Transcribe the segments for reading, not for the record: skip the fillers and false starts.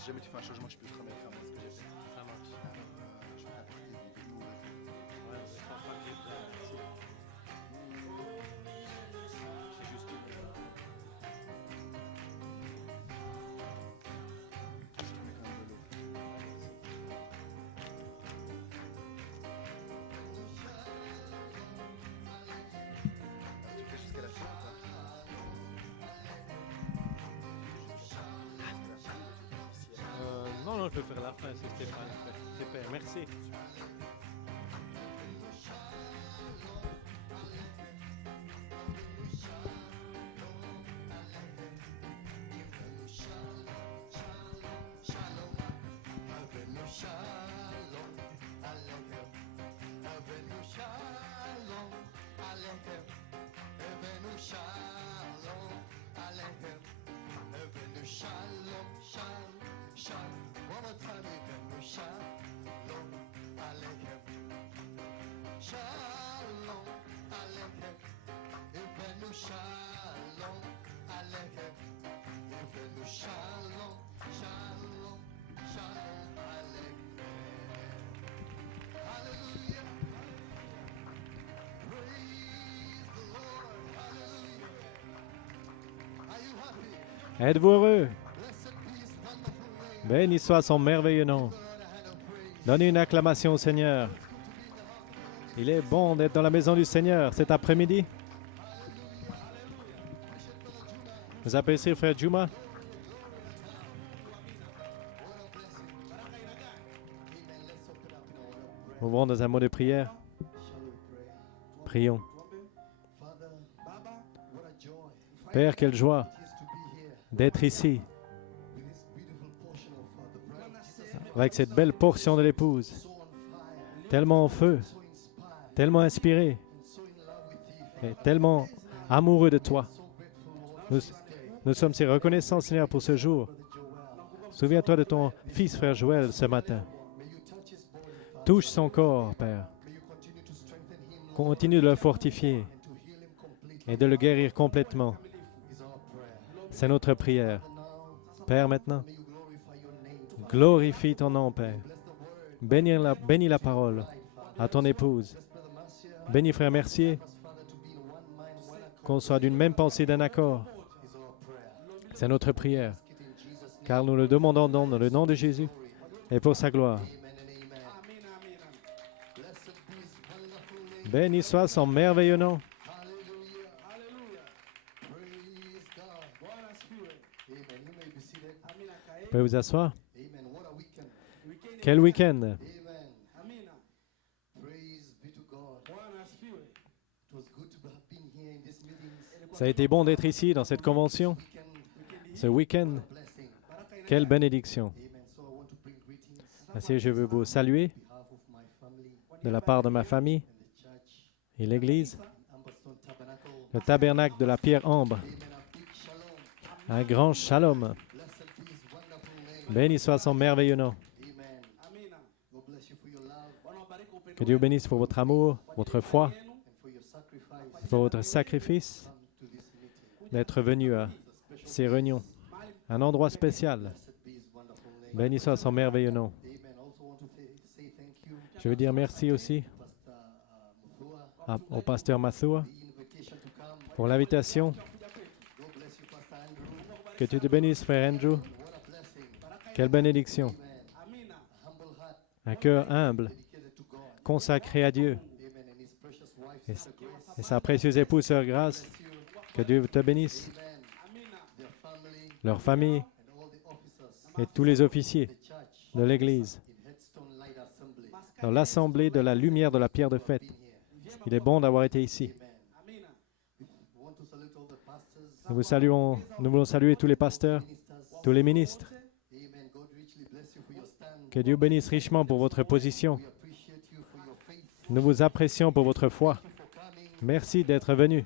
si jamais tu fais un changement, tu peux te remettre à moi ce que j'ai fait. Ça marche. Je vais t'apporter des vélos. Ouais, mais je pense pas que j'ai besoin. Merci. J'ai juste une. Je te mets quand même de l'eau. Ouais, merci. Ah, tu le fais jusqu'à la fin ou pas? Jusqu'à la fin ou tu le fais officiel? Non, non, je peux faire la fin, c'est Stéphane. Super, merci. Êtes-vous heureux? Béni soit son merveilleux nom. Donnez une acclamation au Seigneur. Il est bon d'être dans la maison du Seigneur cet après-midi. Vous appréciez frère Juma? Ouvrons dans un mot de prière. Prions. Père, quelle joie d'être ici avec cette belle portion de l'épouse, tellement en feu, tellement inspiré et tellement amoureux de toi. Nous sommes si reconnaissants, Seigneur, pour ce jour. Souviens-toi de ton fils, frère Joël, ce matin. Touche son corps, Père. Continue de le fortifier et de le guérir complètement. C'est notre prière. Père, maintenant, glorifie ton nom, Père. Bénis la parole à ton épouse. Bénis frère Mercier, qu'on soit d'une même pensée, d'un accord. C'est notre prière, car nous le demandons dans le nom de Jésus et pour sa gloire. Béni soit son merveilleux nom. Vous pouvez vous asseoir. Quel week-end! Ça a été bon d'être ici dans cette convention. Ce week-end, quelle bénédiction! Ainsi, je veux vous saluer de la part de ma famille et l'Église, le tabernacle de la pierre ambre. Un grand shalom. Béni soit son merveilleux nom. Que Dieu bénisse pour votre amour, votre foi, pour votre sacrifice, d'être venu à ces réunions, un endroit spécial. Béni soit son merveilleux nom. Je veux dire merci aussi au pasteur Mathua pour l'invitation. Que Dieu te bénisse, frère Andrew. Quelle bénédiction. Un cœur humble, consacré à Dieu. Et sa précieuse épouse, sœur Grâce, que Dieu te bénisse. Leur famille et tous les officiers de l'Église dans l'assemblée de la lumière de la pierre de fête. Il est bon d'avoir été ici. Nous voulons saluer tous les pasteurs, tous les ministres. Que Dieu bénisse richement pour votre position. Nous vous apprécions pour votre foi. Merci d'être venus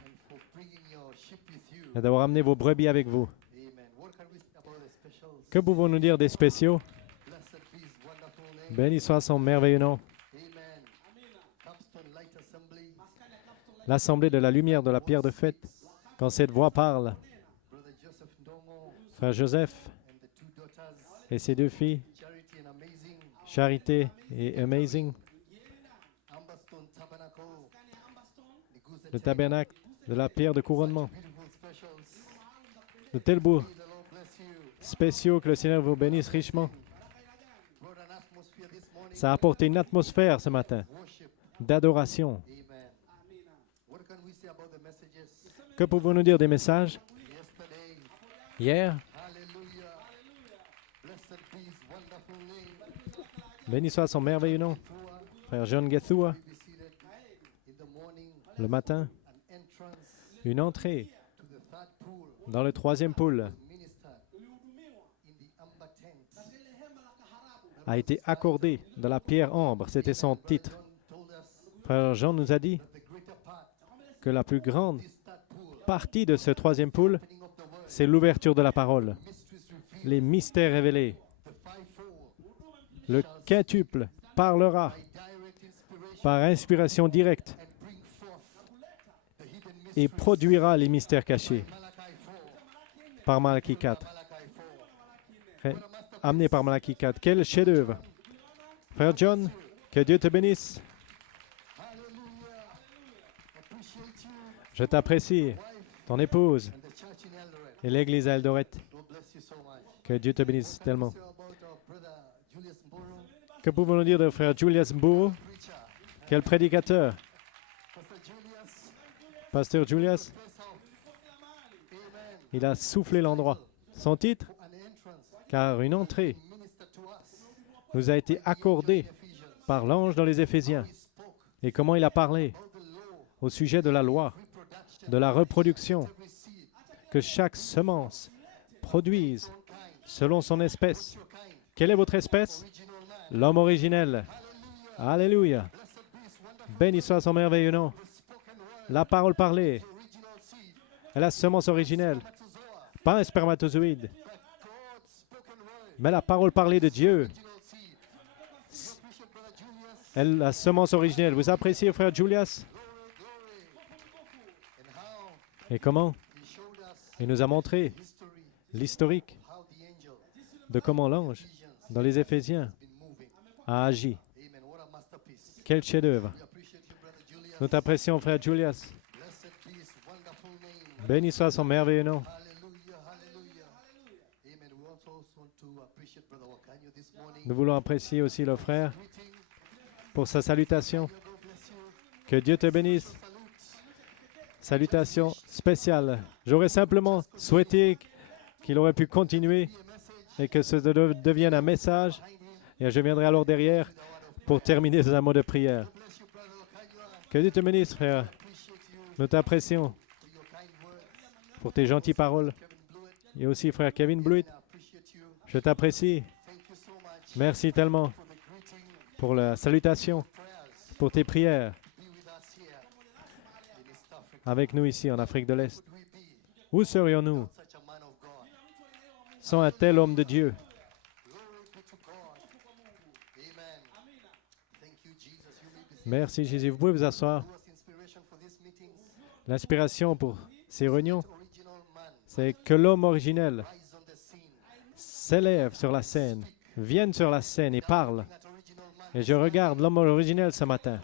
et d'avoir amené vos brebis avec vous. Que pouvons-nous dire des spéciaux? Béni soit son merveilleux nom. L'assemblée de la lumière de la pierre de fête, quand cette voix parle, frère Joseph et ses deux filles, Charité et Amazing, le tabernacle de la pierre de couronnement, de tels beaux spéciaux que le Seigneur vous bénisse richement. Ça a apporté une atmosphère ce matin d'adoration. Que pouvons-nous dire des messages? Hier, béni soit son merveilleux nom, frère John Gethua. Le matin, une entrée dans le troisième pool a été accordée de la pierre ambre. C'était son titre. Frère Jean nous a dit que la plus grande partie de ce troisième pool, c'est l'ouverture de la parole, les mystères révélés. Le quintuple parlera par inspiration directe et produira les mystères cachés par Malachie 4. Amené par Malachie 4. Quel chef-d'œuvre! Frère John, que Dieu te bénisse. Je t'apprécie, ton épouse et l'Église à Eldoret. Que Dieu te bénisse tellement. Que pouvons-nous dire de frère Julius Mburu? Quel prédicateur! Pasteur Julius, il a soufflé l'endroit. Son titre? Car une entrée nous a été accordée par l'ange dans les Éphésiens. Et comment il a parlé au sujet de la loi, de la reproduction, que chaque semence produise selon son espèce. Quelle est votre espèce? L'homme originel. Alléluia. Béni soit son merveilleux nom. La parole parlée est la semence originelle, pas un spermatozoïde, mais la parole parlée de Dieu est la semence originelle. Vous appréciez, frère Julius? Et comment? Il nous a montré l'historique de comment l'ange, dans les Éphésiens, a agi. Quel chef-d'œuvre! Nous t'apprécions, frère Julius. Béni soit son merveilleux nom. Nous voulons apprécier aussi le frère pour sa salutation. Que Dieu te bénisse. Salutation spéciale. J'aurais simplement souhaité qu'il aurait pu continuer et que ce devienne un message. Et je viendrai alors derrière pour terminer dans un mot de prière. Que Dieu te bénisse, frère. Nous t'apprécions pour tes gentilles paroles. Et aussi, frère Kevin Blewett, je t'apprécie. Merci tellement pour la salutation, pour tes prières avec nous ici en Afrique de l'Est. Où serions-nous sans un tel homme de Dieu? Merci Jésus. Vous pouvez vous asseoir. L'inspiration pour ces réunions, c'est que l'homme originel s'élève sur la scène, vienne sur la scène et parle. Et je regarde l'homme originel ce matin.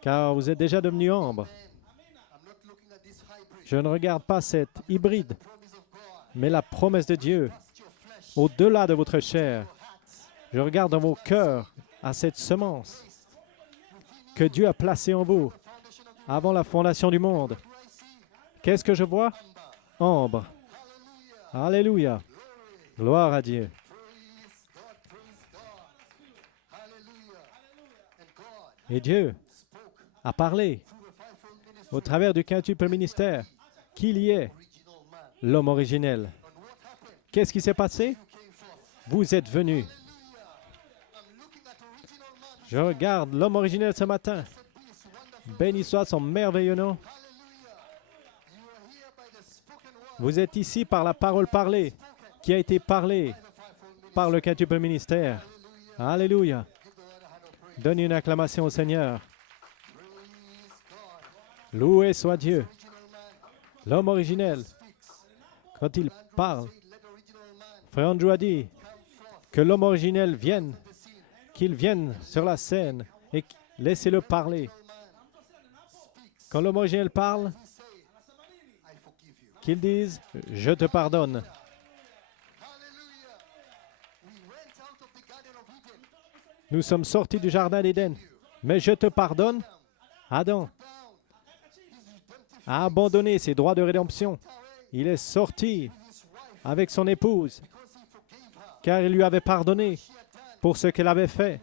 Car vous êtes déjà devenu ambre. Je ne regarde pas cette hybride, mais la promesse de Dieu, au-delà de votre chair. Je regarde dans vos cœurs à cette semence que Dieu a placée en vous avant la fondation du monde. Qu'est-ce que je vois? Ambre. Alléluia. Gloire à Dieu. Et Dieu a parlé au travers du quintuple ministère qu'il y ait l'homme originel. Qu'est-ce qui s'est passé? Vous êtes venus. Je regarde l'homme originel ce matin. Béni soit son merveilleux nom. Vous êtes ici par la parole parlée, qui a été parlée par le quintuple ministère. Alléluia. Donne une acclamation au Seigneur. Loué soit Dieu. L'homme originel, quand il parle, Frère Andrew a dit que l'homme originel vienne, qu'il vienne sur la scène et laissez-le parler. Quand l'homme originel parle, qu'il dise « Je te pardonne ». Nous sommes sortis du jardin d'Éden, mais je te pardonne. Adam a abandonné ses droits de rédemption. Il est sorti avec son épouse, car il lui avait pardonné pour ce qu'elle avait fait.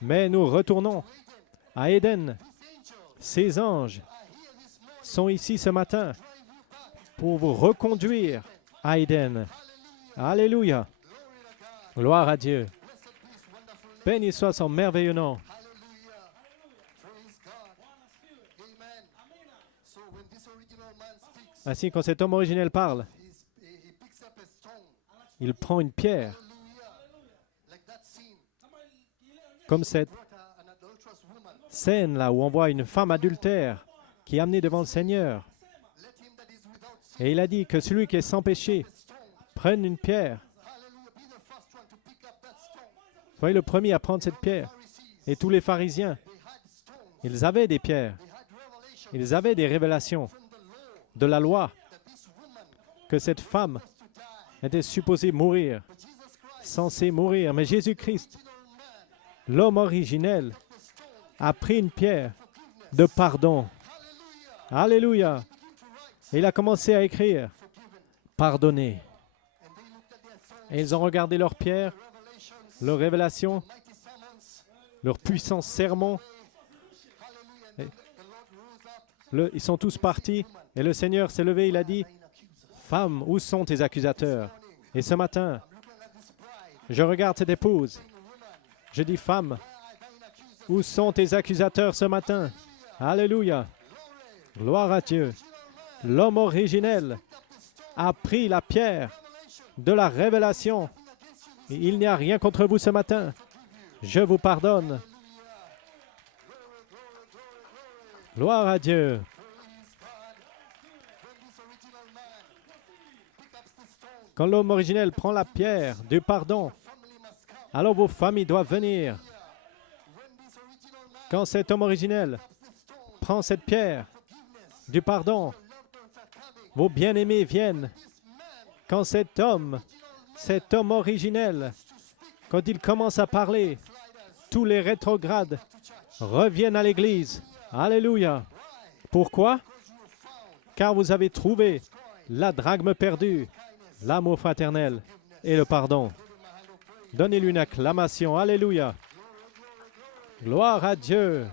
Mais nous retournons à Éden. Ces anges sont ici ce matin pour vous reconduire à Éden. Alléluia. Gloire à Dieu. Béni soit son merveilleux nom. Ainsi, quand cet homme originel parle, il prend une pierre, comme cette scène là où on voit une femme adultère qui est amenée devant le Seigneur. Et il a dit que celui qui est sans péché prenne une pierre. Soyez le premier à prendre cette pierre. Et tous les pharisiens, ils avaient des pierres. Ils avaient des révélations de la loi que cette femme était supposée mourir, censée mourir. Mais Jésus-Christ, l'homme originel, a pris une pierre de pardon. Alléluia. Et il a commencé à écrire « Pardonnez ». Et ils ont regardé leur pierre, leur révélation, leur puissant sermon. Ils sont tous partis et le Seigneur s'est levé, il a dit « Femme, où sont tes accusateurs ?» Et ce matin, je regarde cette épouse. Je dis « Femme, où sont tes accusateurs ce matin ?» Alléluia. Gloire à Dieu. L'homme originel a pris la pierre de la révélation. Et il n'y a rien contre vous ce matin. Je vous pardonne. Gloire à Dieu. Quand l'homme originel prend la pierre du pardon, alors vos familles doivent venir. Quand cet homme originel prend cette pierre du pardon, vos bien-aimés viennent. Quand cet homme originel, quand il commence à parler, tous les rétrogrades reviennent à l'Église. Alléluia. Pourquoi? Car vous avez trouvé la drachme perdue, l'amour fraternel et le pardon. Donnez-lui une acclamation. Alléluia. Gloire à Dieu.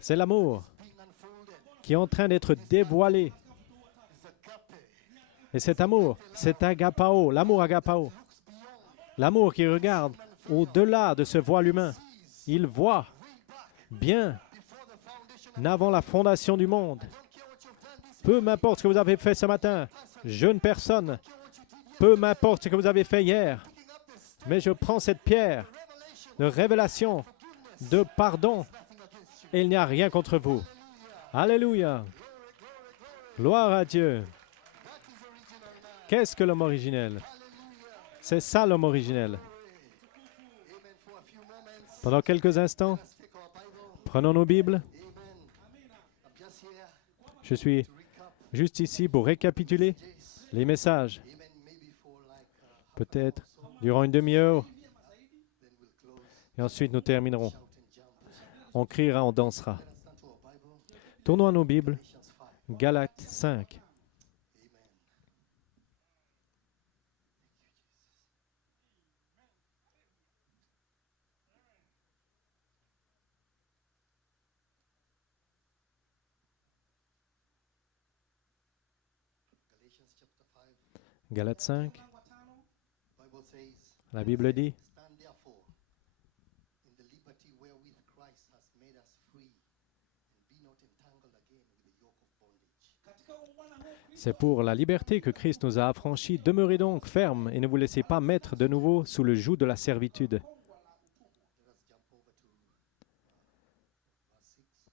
C'est l'amour qui est en train d'être dévoilé. Et cet amour, c'est agapao, l'amour agapao. L'amour qui regarde au-delà de ce voile humain. Il voit bien avant la fondation du monde. Peu m'importe ce que vous avez fait ce matin, jeune personne, peu m'importe ce que vous avez fait hier, mais je prends cette pierre de révélation, de pardon, et il n'y a rien contre vous. Alléluia. Gloire à Dieu. Qu'est-ce que l'homme originel? C'est ça l'homme originel. Pendant quelques instants, prenons nos Bibles. Je suis juste ici pour récapituler les messages. Peut-être durant une demi-heure. Et ensuite, nous terminerons. On criera, on dansera. Tournons à nos Bibles. Galates 5. Galates 5. La Bible dit, c'est pour la liberté que Christ nous a affranchis. Demeurez donc fermes et ne vous laissez pas mettre de nouveau sous le joug de la servitude.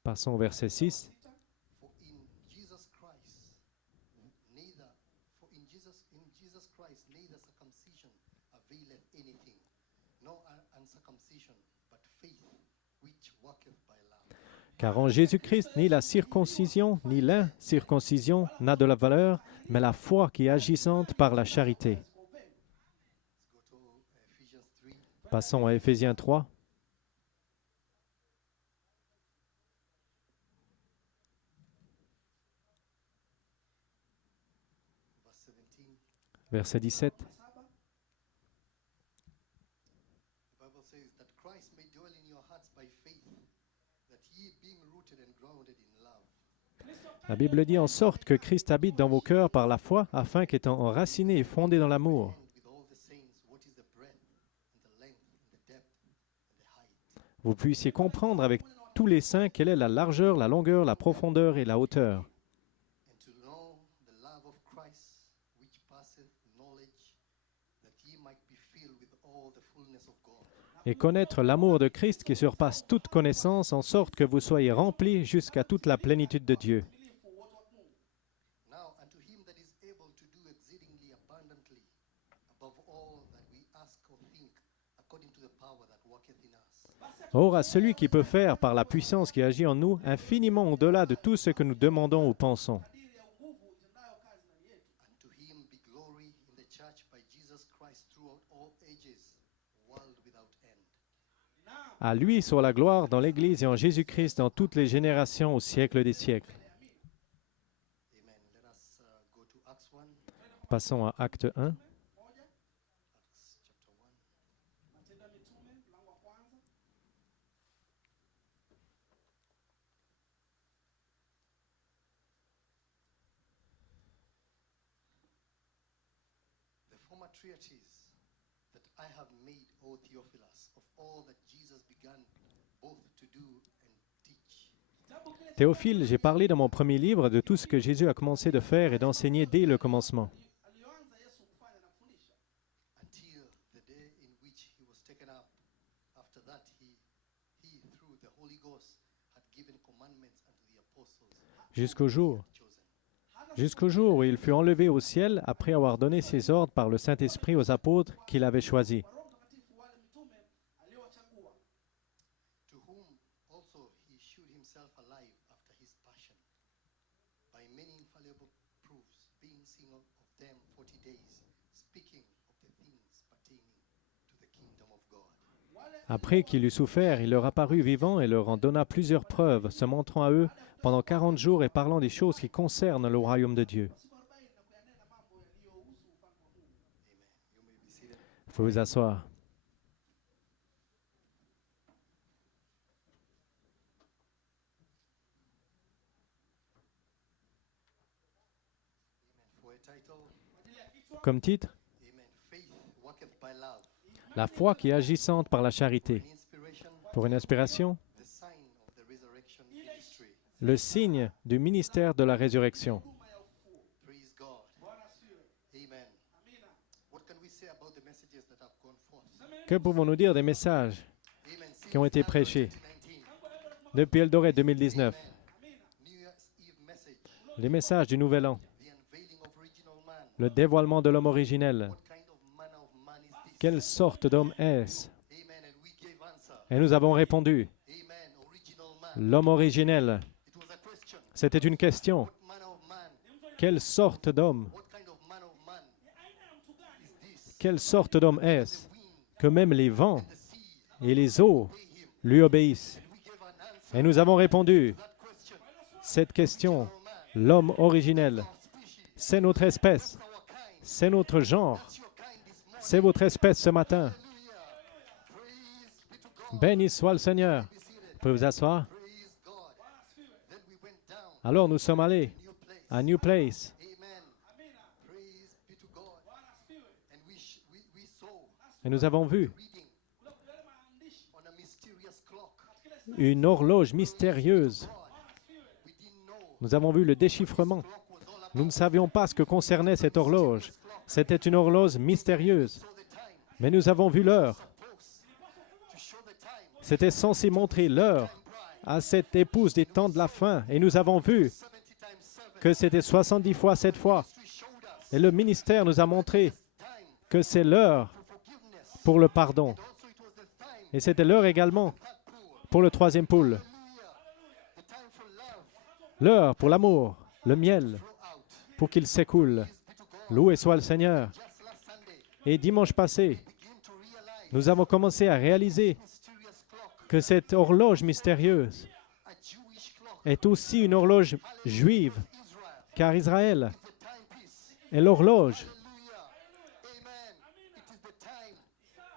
Passons au verset 6. For in Jesus Christ, neither circumcision availeth anything, nor uncircumcision, but faith which worketh by love. Car en Jésus-Christ, ni la circoncision, ni l'incirconcision n'a de la valeur, mais la foi qui est agissante par la charité. Let's go to Ephesians 3, Passons à Éphésiens 3, verse 17. verset 17. The Bible says that Christ may dwell in your hearts by faith, that ye being rooted and grounded in love. La Bible dit en sorte que Christ habite dans vos cœurs par la foi, afin qu'étant enraciné et fondé dans l'amour, And with all the saints, what is the breadth and the length and the depth and the height. vous puissiez comprendre avec tous les saints quelle est la largeur, la longueur, la profondeur et la hauteur, And to know the love of Christ, which passeth knowledge, that ye might be filled with all the fullness of God. et connaître l'amour de Christ qui surpasse toute connaissance, en sorte que vous soyez remplis jusqu'à toute la plénitude de Dieu. Now unto him that is able to do exceedingly abundantly above all that we ask or think, according to the power that worketh in us. Or, à celui qui peut faire, par la puissance qui agit en nous, infiniment au-delà de tout ce que nous demandons ou pensons. Unto him be glory in the church by Jesus Christ throughout all ages, world without end. À lui soit la gloire dans l'Église et en Jésus-Christ dans toutes les générations au siècle des siècles. Amen. Let us go to Acts 1, Passons à Acte 1. Acts chapter 1. The former treatise that I have made, O Theophilus, of all that Jesus began both to do and teach, Théophile, j'ai parlé dans mon premier livre de tout ce que Jésus a commencé de faire et d'enseigner dès le commencement, until the day in which he was taken up. After that, he through the Holy Ghost, had given commandments unto the apostles jusqu'au jour, chosen. où il fut enlevé au ciel après avoir donné ses ordres par le Saint-Esprit aux apôtres qu'il avait choisis, To whom also he shewed himself alive after his passion, by many infallible proofs, being seen of them 40 days, speaking of the things pertaining to the kingdom of God. Après qu'il eut souffert, il leur apparut vivant et leur en donna plusieurs preuves, se montrant à eux pendant 40 jours et parlant des choses qui concernent le royaume de Dieu. Amen. You may be seated. Vous pouvez vous asseoir. Amen. For a title, Comme titre, Amen. Faith worketh by love. la foi qui est agissante par la charité. An inspiration, Pour une inspiration, the sign of the resurrection ministry. le signe du ministère de la résurrection. Praise God. Amen. What can we say about the messages that have gone forth? Que pouvons-nous dire des messages Amen. Since qui ont été January prêchés 2019, depuis Eldoré 2019, New Year's Eve message, les messages du Nouvel An, the unveiling of original man. le dévoilement de l'homme originel? What kind of manner of man is this? Quelle sorte d'homme est-ce? Amen. And we gave answer. Et nous avons répondu, Amen. Original man. l'homme originel. It was a question. C'était une question. What manner of man? Quelle sorte d'homme? What kind of man is this? Quelle sorte d'homme est-ce? Que même les vents The sea et les eaux obey him. lui obéissent. We gave an answer Et nous avons répondu, to that question. cette question, Man, l'homme originel, our species, c'est notre espèce, our kind. c'est notre genre, It's your kind this morning. c'est votre espèce ce matin. Hallelujah. Praise be to God. Béni soit le Seigneur. Be seated. Vous pouvez vous asseoir. Praise God. Then we went down Alors nous sommes allés new place. à New Place. Amen. Praise be to God. And we saw Et nous avons vu reading on a mysterious clock. une horloge mystérieuse. We didn't know Nous avons vu le déchiffrement. clock was all about. Nous ne savions pas ce que concernait cette horloge. C'était une horloge mystérieuse. Saw the time. Mais nous avons vu l'heure. Supposed to show the time. C'était censé montrer l'heure à cette épouse des temps de la fin. Et nous avons vu 70 times 7. que c'était 70 fois 7 fois. History showed us Et le ministère nous a montré time que c'est l'heure for forgiveness. pour le pardon. Also, it was the time Et c'était l'heure également that poor. pour le troisième pool. Hallelujah. The time for love L'heure pour l'amour, le miel, flow out. pour qu'il s'écoule. Be to God. Loué soit le Seigneur. Just last Sunday, Et dimanche passé, begin to realize nous avons commencé à réaliser mysterious clock, que cette horloge mystérieuse a Jewish clock, est aussi une horloge juive, Israel, car Israël the timepiece. est l'horloge, Hallelujah. Amen. It is the time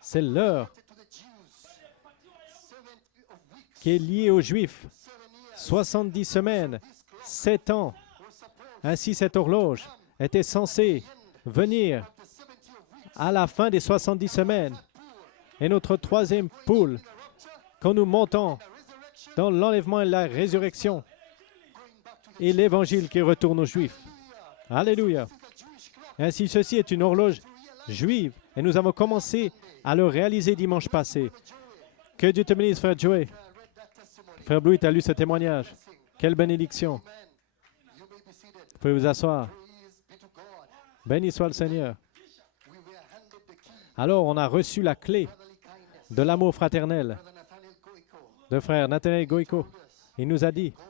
c'est l'heure to the Jews. 70 of weeks, qui est liée aux Juifs. 7 years. 70 semaines, 7 ans. Was supposed Ainsi, cette horloge était censée venir the 70 of weeks. à la fin des 70 semaines. Et notre troisième poule, quand nous montons The resurrection dans l'enlèvement et la résurrection, going back to the et l'évangile qui retourne aux Juifs. Alléluia. the Jewish clock. Ainsi, ceci est une horloge juive. Et nous avons commencé à le réaliser dimanche passé. Que Dieu te bénisse, frère Joey. I read that testimony. Frère Blue, tu as lu ce témoignage. Quelle bénédiction. Amen. You may be seated. Vous pouvez vous asseoir. Praise be to God. Béni soit le Seigneur. We were handed the key. Alors, on a reçu la clé Brotherly kindness. de l'amour fraternel Brother Nathaniel Goiko. de frère Nathanaël Goïko. Il nous a dit God's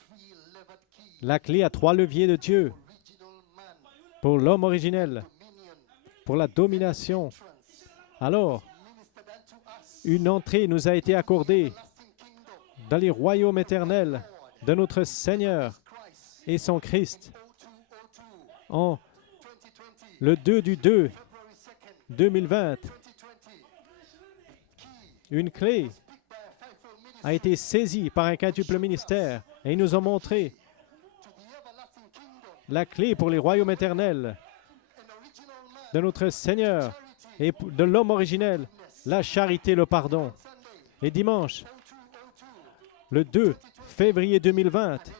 three-levered key. la clé à 3 leviers de Dieu Original man. pour l'homme originel, Dominion. pour la domination. Trans. Alors, Ministered unto us. une entrée nous a été accordée Lasting kingdom. dans les royaumes éternels de notre Seigneur Christ. et son Christ 0202. en 2020. le 2 du 2 February 2nd. 2020. 2020. Key. Une clé Picked by a fivefold ministry. a été saisie par un quintuple ministère et ils nous ont montré To the everlasting kingdom. la clé pour les royaumes éternels An original man. de notre Seigneur et de l'homme originel, la charité, le pardon. Sunday. Et dimanche, 0202. le 2 février 2020, Entrance.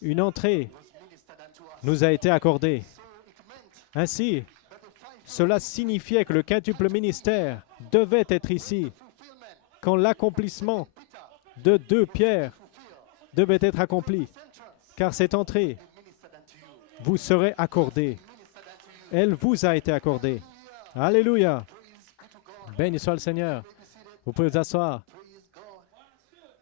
une entrée Was ministered unto us. nous a été accordée. So it meant Ainsi, that the five cela signifiait que le quintuple ministère devait être ici fulfillment quand l'accomplissement Peter de 2 Pierre fulfilled. devait être accompli, Entrance. car cette entrée Ministered unto you. vous serait accordée. Ministered unto you. Elle vous a été accordée. Alléluia. Praise be to God. Béni soit le Seigneur. May be seated. Vous pouvez vous asseoir. Praise God.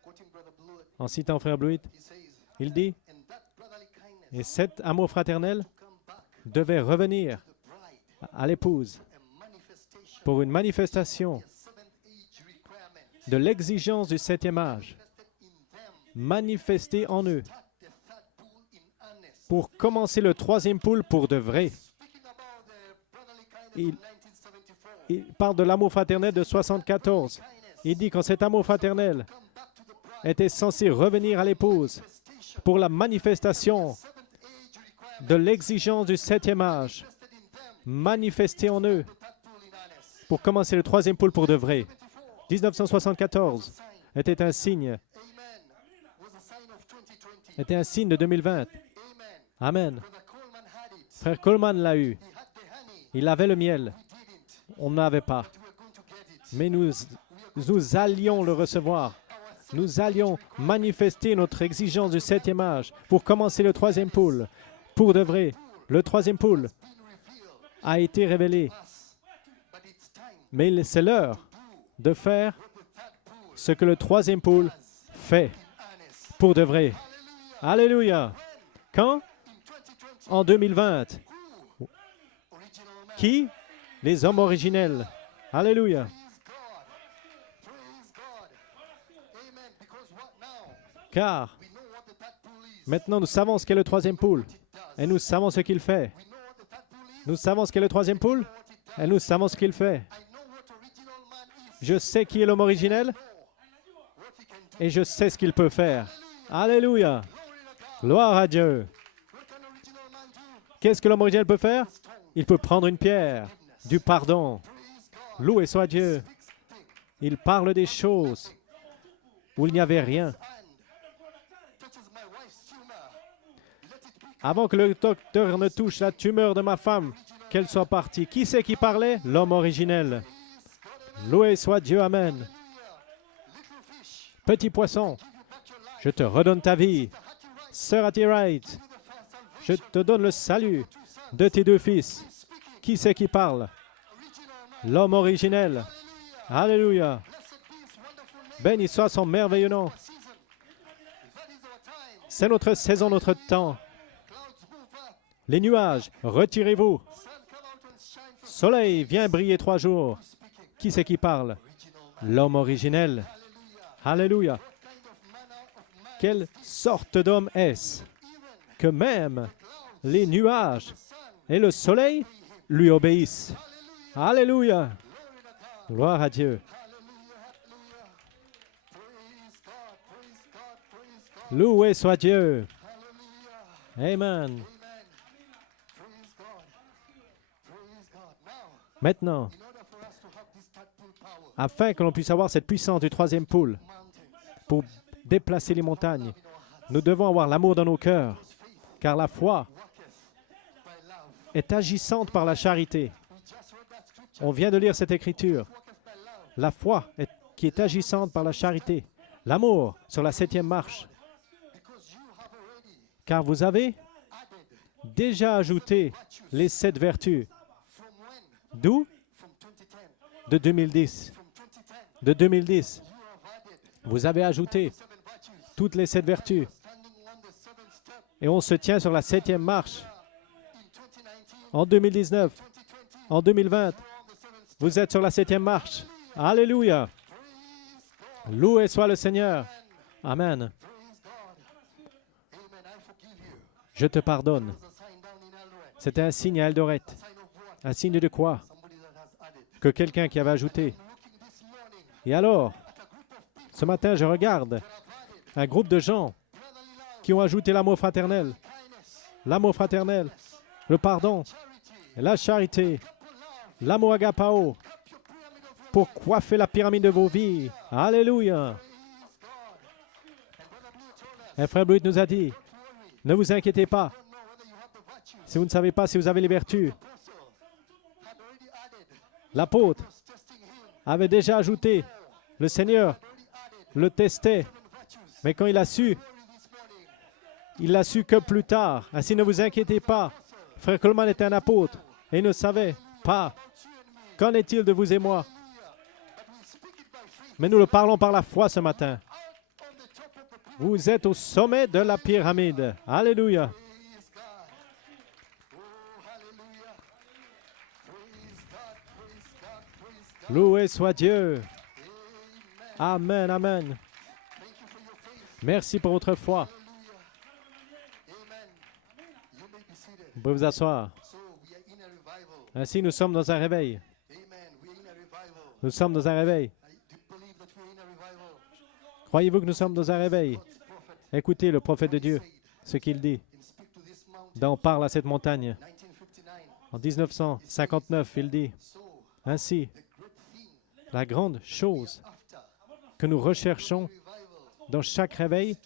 Quoting Brother Blewett, En citant Frère Blewett, he says, il dit, and that brotherly kindness et cet amour fraternel come back devait revenir the bride à l'épouse a manifestation pour une manifestation seventh age requirement de l'exigence du 7e âge, manifested in them manifestée en eux, start the third pool in earnest. pour commencer le 3e pool pour de vrai. Speaking about the brotherly kindness Il- of 1974, Il parle de l'amour fraternel de 74. kindness Il dit quand cet amour fraternel come back to the bride était censé revenir à l'épouse manifestation pour la manifestation seventh age requirement de l'exigence du 7e âge, manifested in them manifestée en eux, the third pool in earnest. pour commencer le 3e pool pour de vrai. 74 1974 sign, était un signe, amen, was a sign of 2020. était un signe de 2020. Amen. Amen. Brother Coleman had it. Frère Coleman l'a eu. He had the honey. Il avait le miel. We didn't. On n'avait pas. But we are going to get it. Mais nous allions le recevoir. Nous allions manifester notre exigence du 7e âge pour commencer le 3e pool. Pour de vrai, le 3e pool Been revealed a été révélé. us. But it's time Mais c'est l'heure de faire what the third pool ce que le 3e pool fait in earnest. pour de vrai. Alléluia. Quand? In 2020, En 2020. who? Original man. Qui? Les hommes originels. Alléluia. Praise God. Amen. Because what now? Car We know what the third pool is. maintenant nous savons ce qu'est le 3e pool. It does. Et nous savons ce qu'il fait. We know what the third pool is. Nous savons ce qu'est le 3e pool. What it does. Et nous savons ce qu'il fait. I know what original man is. Je sais qui est l'homme originel What he can do. et je sais ce qu'il peut faire. Alléluia. Glory to God. Gloire à Dieu. What can original man do? Qu'est-ce que l'homme originel peut faire? Stone. Il peut prendre une pierre, du pardon. Praise God. Loué soit Dieu. Fix thing. Il parle des choses où il n'y avait rien. And touches my wife's tumor. Let it be Avant que le docteur ne touche la tumeur de ma femme, qu'elle soit partie. Qui c'est qui parlait? L'homme originel. Loué soit Dieu. Amen. Little fish. Petit poisson, je te redonne ta vie. Sœur Hattie Wright, je te donne le salut de tes deux fils. Qui c'est qui parle? L'homme originel. Alléluia. Béni soit son merveilleux nom. C'est notre saison, notre temps. Les nuages, retirez-vous. Soleil, viens briller 3 jours. Qui c'est qui parle? L'homme originel. Alléluia. Quelle sorte d'homme est-ce que même les nuages et le soleil lui obéissent? Alléluia. Gloire à Dieu. Loué soit Dieu. Amen. Maintenant, afin que l'on puisse avoir cette puissance du troisième pôle pour déplacer les montagnes, nous devons avoir l'amour dans nos cœurs, car la foi est agissante par la charité. On vient de lire cette écriture. La foi qui est agissante par la charité. L'amour sur la 7e marche. Car vous avez déjà ajouté les 7 vertus. D'où? De 2010. De 2010. Vous avez ajouté toutes les 7 vertus. Et on se tient sur la 7e marche. En 2019, en 2020, vous êtes sur la 7e marche. Alléluia. Loué soit le Seigneur. Amen. Je te pardonne. C'était un signe à Eldoret. Un signe de quoi? Que quelqu'un qui avait ajouté. Et alors, ce matin, je regarde un groupe de gens qui ont ajouté l'amour fraternel, le pardon, la charité, l'amour agapao, pour coiffer la pyramide de vos vies. Alléluia. Un frère Bruit nous a dit, ne vous inquiétez pas. Si vous ne savez pas si vous avez les vertus, l'apôtre avait déjà ajouté, le Seigneur le testait, mais quand il l'a su que plus tard. Ainsi, ne vous inquiétez pas. Frère Coleman était un apôtre et il ne savait pas. Qu'en est-il de vous et moi? Mais nous le parlons par la foi ce matin. Vous êtes au sommet de la pyramide. Alléluia. Loué soit Dieu. Amen, amen. Merci pour votre foi. Vous pouvez vous asseoir. Ainsi, nous sommes dans un réveil. Nous sommes dans un réveil. Croyez-vous que nous sommes dans un réveil? Écoutez le prophète de Dieu, ce qu'il dit. Dans Parle à cette montagne. En 1959, il dit, ainsi, la grande chose que nous recherchons dans chaque réveil,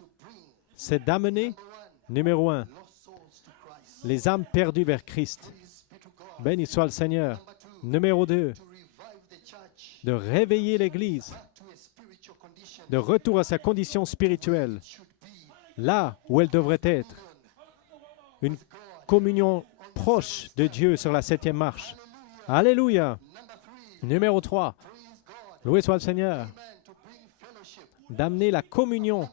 c'est d'amener, numéro 1, les âmes perdues vers Christ. Béni soit le Seigneur. Numéro 2, de réveiller l'Église, de retour à sa condition spirituelle, là où elle devrait être. Une communion proche de Dieu sur la 7e marche. Alléluia. Numéro 3, loué soit le Seigneur, d'amener la communion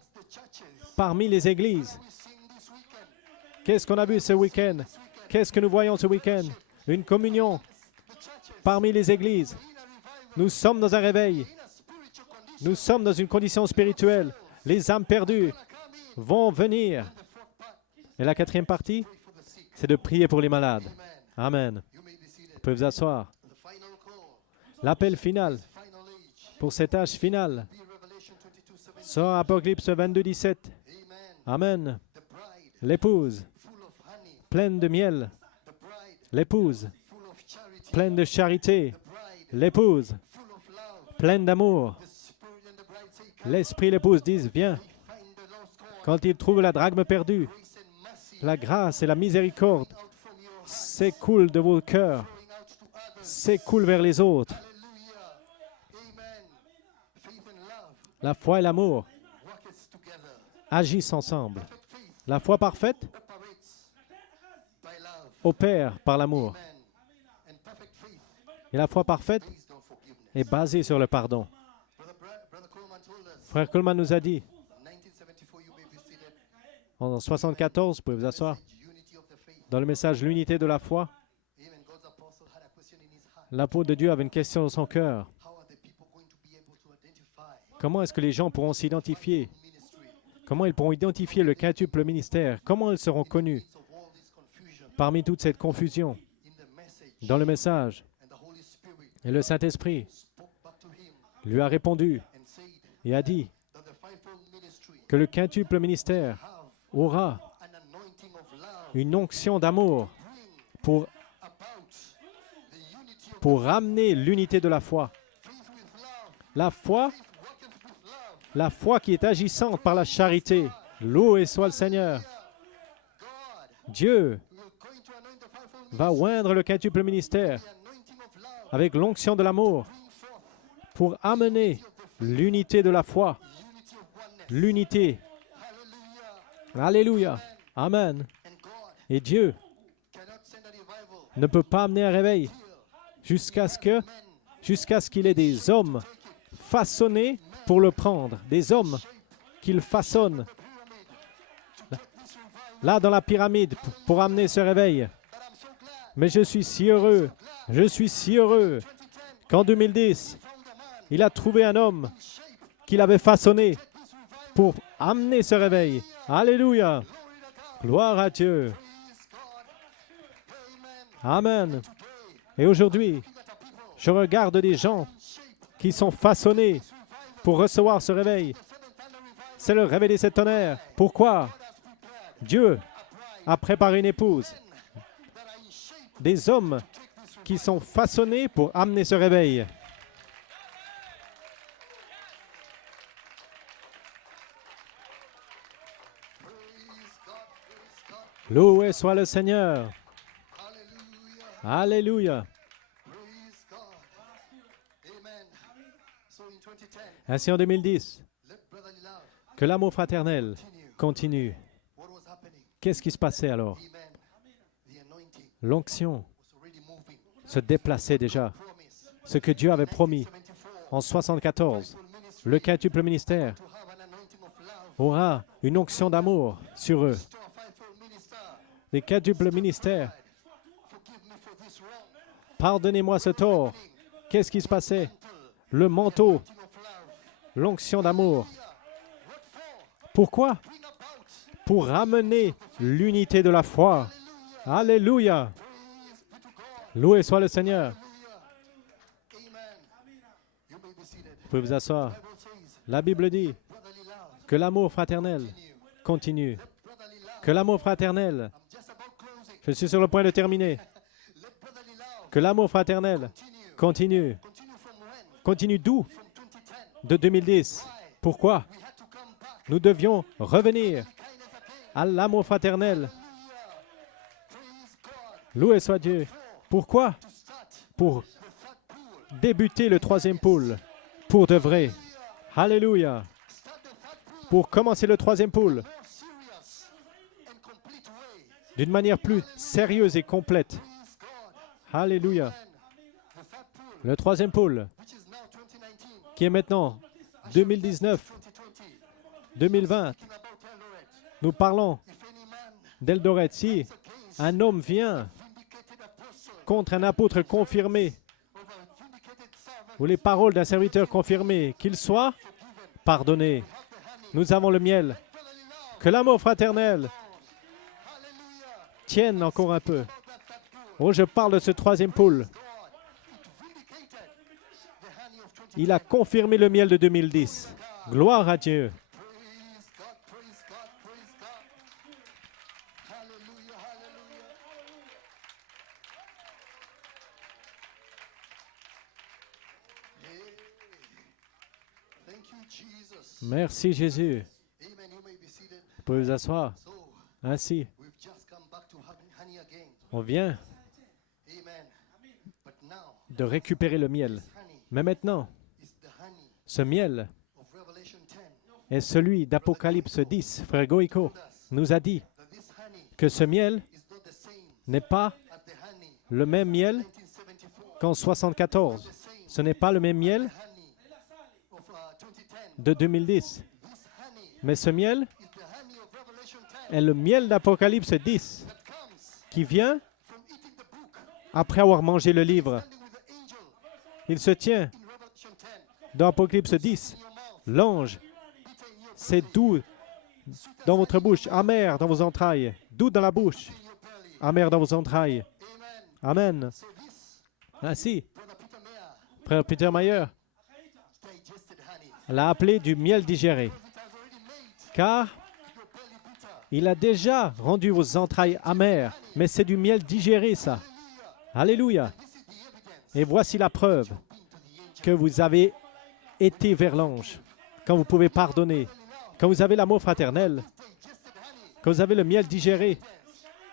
parmi les églises. Qu'est-ce qu'on a vu ce week-end? Qu'est-ce que nous voyons ce week-end? Une communion parmi les églises. Nous sommes dans un réveil. Nous sommes dans une condition spirituelle. Les âmes perdues vont venir. Et la 4e partie, c'est de prier pour les malades. Amen. Vous pouvez vous asseoir. L'appel final pour cet âge final sort Apocalypse 22, 17. Amen. L'épouse pleine de miel. L'épouse pleine de charité. L'épouse pleine d'amour. L'esprit et l'épouse disent, viens. Quand ils trouvent la drachme perdue, la grâce et la miséricorde s'écoulent de vos cœurs, s'écoulent vers les autres. La foi et l'amour agissent ensemble. La foi parfaite operates by love. opère par l'amour. Amen. And perfect faith Et la foi parfaite based on forgiveness. est basée sur le pardon. Brother Coleman told us, Frère Coleman nous a dit, 1974, you may be seated, en 1974, vous pouvez vous asseoir, unity of the faith. dans le message L'unité de la foi, Amen. God's apostle had a question in his heart. l'apôtre de Dieu avait une question dans son cœur. How are the people going to be able to identify Comment est-ce que les gens pourront s'identifier? ministry Comment ils pourront identifier le quintuple ministère? Comment ils seront connus of all this confusion parmi toute cette confusion in the message? dans le message? And the Holy Spirit Et le Saint-Esprit spoke back to him lui a répondu and said et a dit that the fivefold ministry que le quintuple ministère have aura an anointing of love une onction d'amour pour, about the unity of pour ramener l'unité de la foi. faith with love. La foi, Faith worketh with love. la foi qui est agissante par la charité. Loué soit le Seigneur. God Dieu will going to anoint the fivefold va oindre le quintuple ministère the anointing of love avec l'onction de l'amour bring forth pour amener l'unité de la foi, unity of oneness. l'unité. Hallelujah. Alléluia. Amen. And God Et Dieu cannot send a revival ne peut pas amener un réveil jusqu'à ce qu'il ait des hommes façonnés pour le prendre, des hommes qu'il façonne là dans la pyramide pour amener ce réveil. but I'm so glad Mais je suis si heureux qu'en 2010, il a trouvé un homme qu'il avait façonné pour amener ce réveil. Alléluia. Gloire à Dieu. Amen. Et aujourd'hui, je regarde des gens qui sont façonnés pour recevoir ce réveil. C'est le réveil des sept tonnerres. Pourquoi? Dieu a préparé une épouse, des hommes qui sont façonnés pour amener ce réveil. Loué soit le Seigneur. Alléluia. praise God. Amen. So in 2010, Ainsi en 2010, let brotherly love que l'amour fraternel continue. what was happening. Qu'est-ce qui se passait alors? Amen. The anointing L'onction was already moving. se déplaçait déjà. Promise. Ce que Dieu avait promis 74 en 74, ministry le quintuple ministère to have an anointing of love. aura une onction d'amour sur eux. To a fivefold minister. Les quintuples ministères, Forgive me for this wrong. pardonnez-moi ce tort. Qu'est-ce qui se passait? Le manteau, Anointing of love. l'onction d'amour. What for? Pourquoi? Bring about. Pour ramener l'unité de la foi. Alléluia. Praise be to God. Loué soit le Seigneur. Hallelujah. Amen. You may be seated. Vous pouvez vous asseoir. Bible says, La Bible dit brotherly love. que l'amour fraternel continue. Brotherly love. Que l'amour fraternel, I'm just about closing. je suis sur le point de terminer, Let brotherly love que l'amour fraternel continue. continue. Continue from when? Continue d'où? From 2010. De 2010. Pourquoi? We had to come back. Nous devions revenir Kindness again. à l'amour fraternel. Hallelujah. Praise God. Loué soit Dieu. Pourquoi? To start Pour the third pool. débuter le troisième pôle. Pour de vrai. Alléluia. Start the third pool Pour commencer le troisième pôle more serious and complete way. d'une manière plus sérieuse et complète. Praise God. Alléluia. And the third pool, Le troisième pôle, which is now 2019, qui est maintenant 2019, 2020, 2020, talking about Eldoret. nous parlons If any man d'Eldoret. Si against un homme vient vindicated apostle contre un apôtre confirmé, or a vindicated servant ou les paroles d'un serviteur confirmé, qu'il soit pardonné. Nous avons le miel. Que l'amour fraternel tienne encore un peu. Oh, je parle de ce troisième pôle. Il a confirmé le miel de 2010. Gloire à Dieu. praise God, praise God, praise God. Hallelujah, hallelujah. Hey. Thank you, Jesus. Merci Jésus. Amen. You may be seated. Vous pouvez vous asseoir. So, Ainsi, we've just come back to having honey again. on vient Amen. But now, de récupérer le miel. honey Mais maintenant, is the honey ce miel of Revelation 10. est celui d'Apocalypse 10. Frère Goïko nous a dit that this honey que ce miel is not the same n'est pas as the honey le même miel 1974, qu'en 74. the same Ce n'est pas le même miel honey of 2010. de 2010. This honey Mais ce miel is the honey of Revelation 10 est le miel d'Apocalypse 10 that comes qui vient from eating the book, après avoir mangé le livre. standing with the angel Il se tient in Revelation 10 dans Apocalypse 10. in your mouth, L'ange, bitter in your c'est doux dans votre bouche, amer dans vos entrailles, doux dans la bouche, belly. amer dans vos entrailles. Amen. Amen. So this, Ainsi, Brother Peter Mayer, frère Peter Mayer digested honey. l'a appelé du miel digéré, It has already made car your belly bitter. il a déjà rendu vos entrailles amères, mais c'est du miel digéré, ça. Alléluia. This is the evidence Et voici la preuve to the angel. que vous avez été vers l'ange, quand vous pouvez pardonner, quand vous avez l'amour fraternel, Digested honey. quand vous avez le miel digéré.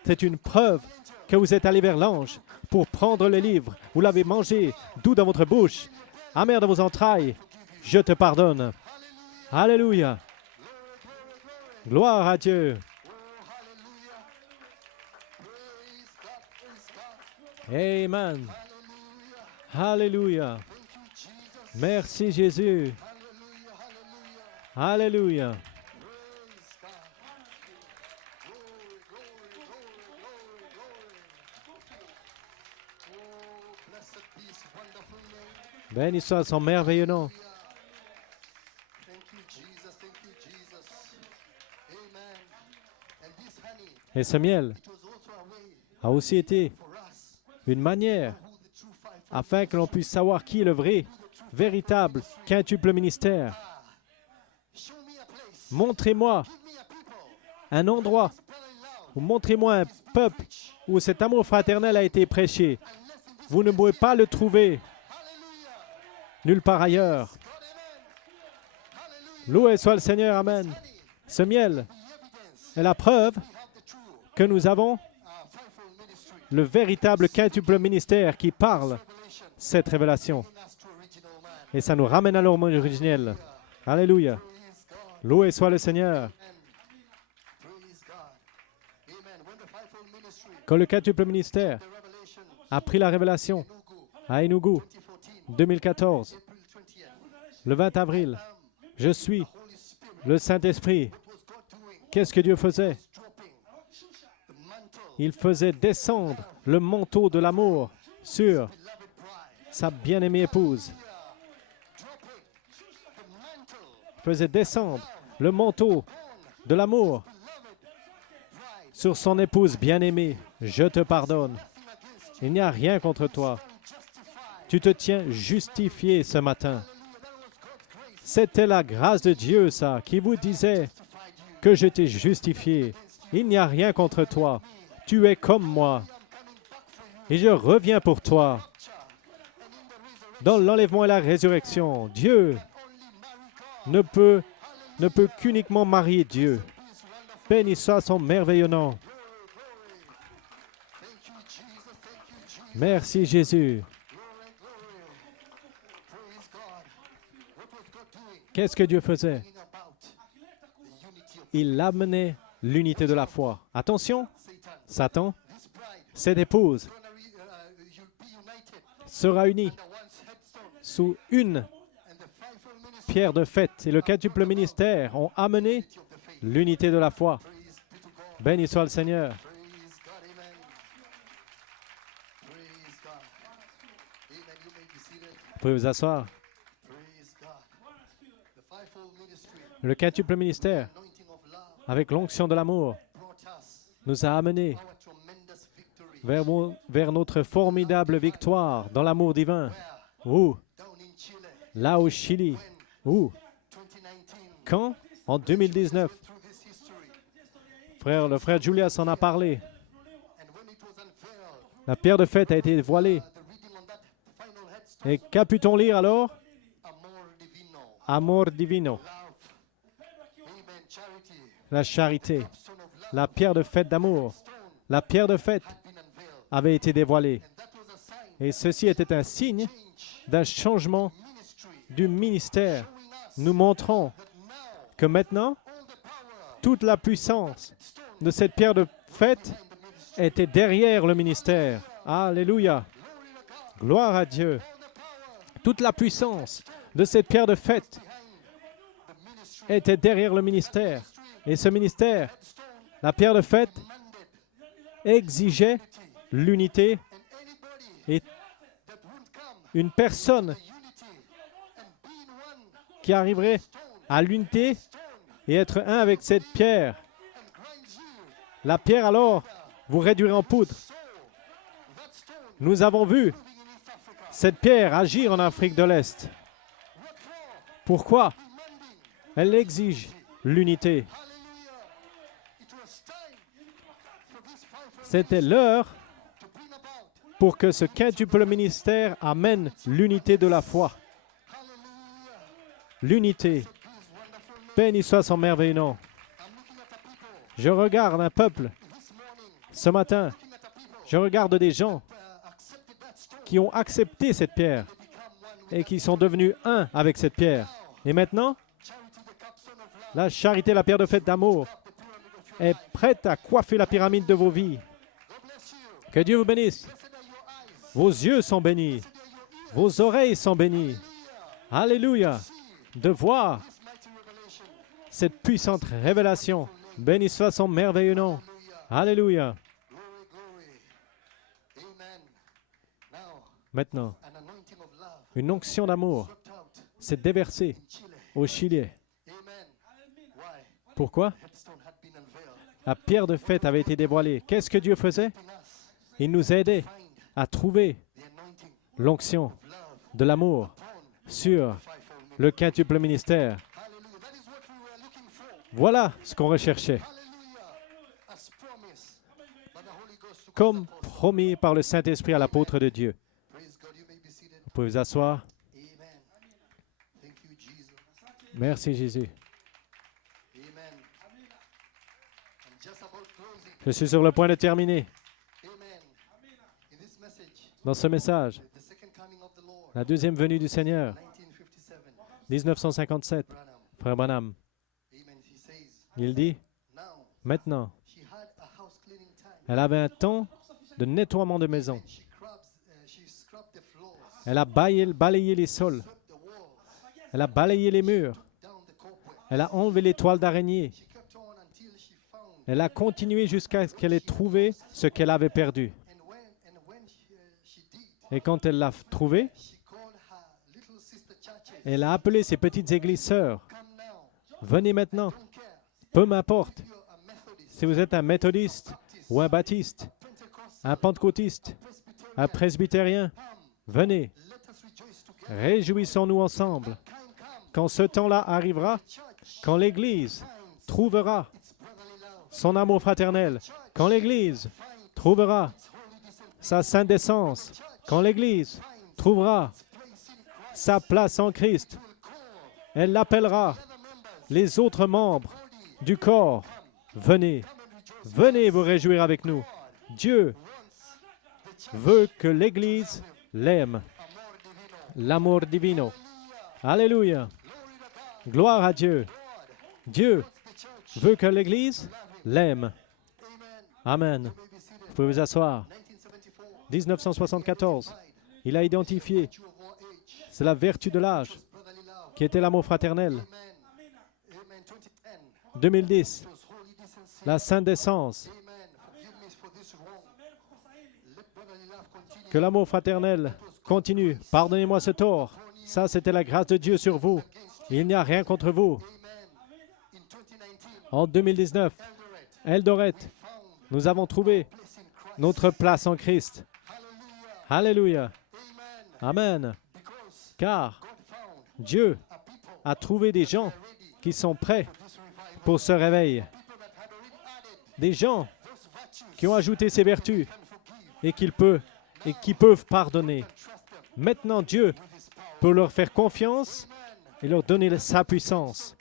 C'est une preuve que vous êtes allé vers l'ange pour prendre le livre. Vous l'avez mangé, doux dans votre bouche, amer dans vos entrailles. Je te pardonne. Alléluia. Gloire à Dieu. Amen. Alléluia. Merci Jésus. Alléluia. Blessed be his wonderful name. Béni soit son merveilleux nom. Thank you, Jesus. Thank you, Jesus. Amen. And this honey, Et ce miel it was also a way a aussi été for us une manière who the true fivefold afin que l'on puisse savoir qui est le vrai, véritable, quintuple ministère. show me a place, Montrez-moi give me a people, un endroit, brotherly love, ou montrez-moi un peuple où cet amour fraternel a été prêché. unless in this Vous ne pouvez pas le trouver hallelujah. nulle part ailleurs. God, amen. Hallelujah. Loué soit le Seigneur, Amen. Ce miel The evidence est la preuve we have the true que nous avons fivefold ministry. le véritable quintuple ministère qui parle Revelation cette révélation. bringing us to original man. Et ça nous ramène à l'homme originel. Alléluia. Praise God. Loué soit le Seigneur. Praise God. Amen. When the fivefold ministry, Quand le quintuple ministère the revelation, a pris la révélation Nugu, à Enugu 2014, 2014, April 20th, le 20 avril, je suis Holy Spirit, le Saint-Esprit. what was God doing? Qu'est-ce que Dieu faisait? Dropping the mantle, Il faisait descendre le manteau de l'amour sur beloved bride. sa bien-aimée épouse. Dropping the mantle, Il faisait descendre le manteau de l'amour bride. sur son épouse bien-aimée. Je te pardonne. Nothing against you. Il n'y a rien contre toi. Justified. Tu te tiens justifié ce matin. Hallelujah. That was God's grace. C'était la grâce de Dieu, ça, qui vous disait Justified you. que je t'ai justifié. Il n'y a rien contre toi. Tu es comme moi. I'm coming back for you. Et je reviens pour toi. And in the resurrection, Dans l'enlèvement et la résurrection, Dieu only marry God. ne peut qu'uniquement marier Dieu. Béni soit son merveilleux nom. Thank you, Jesus. Thank you, Jesus. Merci Jésus. Glory, glory. Praise God. What was God doing? Qu'est-ce que Dieu faisait? Bringing about the unity of Il amenait l'unité de la foi. Attention, Satan. Satan, This bride cette épouse gonna you'll be united sera unie under one headstone. sous une And the fivefold ministry pierre de fête. Et le quintuple ministère ont amené of the faith. l'unité de la foi. Praise be to God. Béni soit le Seigneur. Praise God. Amen. Praise God. Amen. You may be seated. Vous pouvez vous asseoir. Praise God. The fivefold ministry, Le quintuple ministère, anointing of love, avec l'onction de l'amour, brought us nous a amenés our tremendous victory. vers notre formidable victoire dans l'amour divin. Où? Down in Chile, Là au Chili. Où? 2019. Quand? En 2019. Through this history, Le frère Julius en a parlé. and when it was unveiled, La pierre de fête a été voilée. the reading on that final headstone, Et qu'a pu-t-on lire alors? amor divino, Amor divino, love, amen, charity, la charité, stone of love, la pierre de fête d'amour. stone La pierre de fête been unveiled. avait été dévoilée. And that was a sign, Et ceci était un signe change, d'un changement ministry, du ministère. showing us Nous montrons that now que maintenant, toute la puissance de cette pierre de fête était derrière le ministère. Alléluia. Gloire à Dieu. Toute la puissance de cette pierre de fête était derrière le ministère. Et ce ministère, la pierre de fête, exigeait l'unité. Et une personne qui arriverait à l'unité et être un avec cette pierre, la pierre alors vous réduirait en poudre. Nous avons vu cette pierre agir en Afrique de l'Est. Pourquoi? Elle exige l'unité. C'était l'heure pour que ce quintuple ministère amène l'unité de la foi. L'unité. Béni soit son merveilleux nom. Je regarde un peuple. Ce matin, je regarde des gens qui ont accepté cette pierre et qui sont devenus un avec cette pierre. Et maintenant, la charité, la pierre de fête d'amour, est prête à coiffer la pyramide de vos vies. Que Dieu vous bénisse. Vos yeux sont bénis. Vos oreilles sont bénies. Alléluia. De voir cette puissante révélation. Béni soit son merveilleux nom. Alléluia. Maintenant, une onction d'amour s'est déversée au Chili. Pourquoi? La pierre de fête avait été dévoilée. Qu'est-ce que Dieu faisait? Il nous aidait à trouver l'onction de l'amour sur le quintuple ministère. Voilà ce qu'on recherchait. Comme promis par le Saint-Esprit à l'apôtre de Dieu. Vous pouvez vous asseoir. Merci Jésus. Je suis sur le point de terminer. Dans ce message, la deuxième venue du Seigneur, 1957, Frère Branham, il dit, maintenant, elle avait un temps de nettoiement de maison. Elle a balayé les sols. Elle a balayé les murs. Elle a enlevé les toiles d'araignée. Elle a continué jusqu'à ce qu'elle ait trouvé ce qu'elle avait perdu. Et quand elle l'a trouvé, elle a appelé ses petites églises sœurs. Venez maintenant. Peu m'importe. Si vous êtes un méthodiste ou un baptiste, un pentecôtiste, un presbytérien, venez. Réjouissons-nous ensemble. Quand ce temps-là arrivera, quand l'Église trouvera son amour fraternel, quand l'Église trouvera sa sainte décence, quand l'Église trouvera sa place en Christ, elle l'appellera les autres membres du corps. Venez, venez vous réjouir avec nous. Dieu veut que l'Église l'aime. L'amour divino. Alléluia. Gloire à Dieu. Dieu veut que l'Église l'aime. Amen. Vous pouvez vous asseoir. 1974, il a identifié, c'est la vertu de l'âge, qui était l'amour fraternel. 2010, la sainte décence. Que l'amour fraternel continue. Pardonnez-moi ce tort. Ça, c'était la grâce de Dieu sur vous. Il n'y a rien contre vous. En 2019, Eldoret, nous avons trouvé notre place en Christ. Alléluia. Amen. Car Dieu a trouvé des gens qui sont prêts pour ce réveil. Des gens qui ont ajouté ces vertus et qui peuvent pardonner. Maintenant, Dieu peut leur faire confiance et leur donner sa puissance.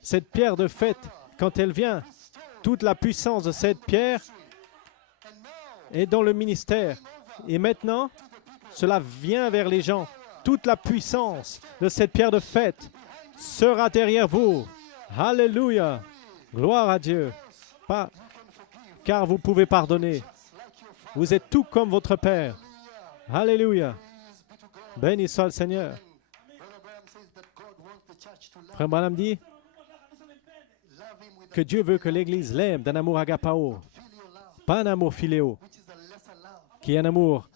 Cette pierre de fête, quand elle vient, toute la puissance de cette pierre est dans le ministère. Et maintenant, cela vient vers les gens. Toute la puissance de cette pierre de fête sera derrière vous. Alléluia. Gloire à Dieu. Pas, car vous pouvez pardonner. Vous êtes tout comme votre Père. Alléluia. Béni soit le Seigneur. Frère Branham dit que Dieu veut que l'Église l'aime d'un amour agapao, pas un amour philéo, qui est un amour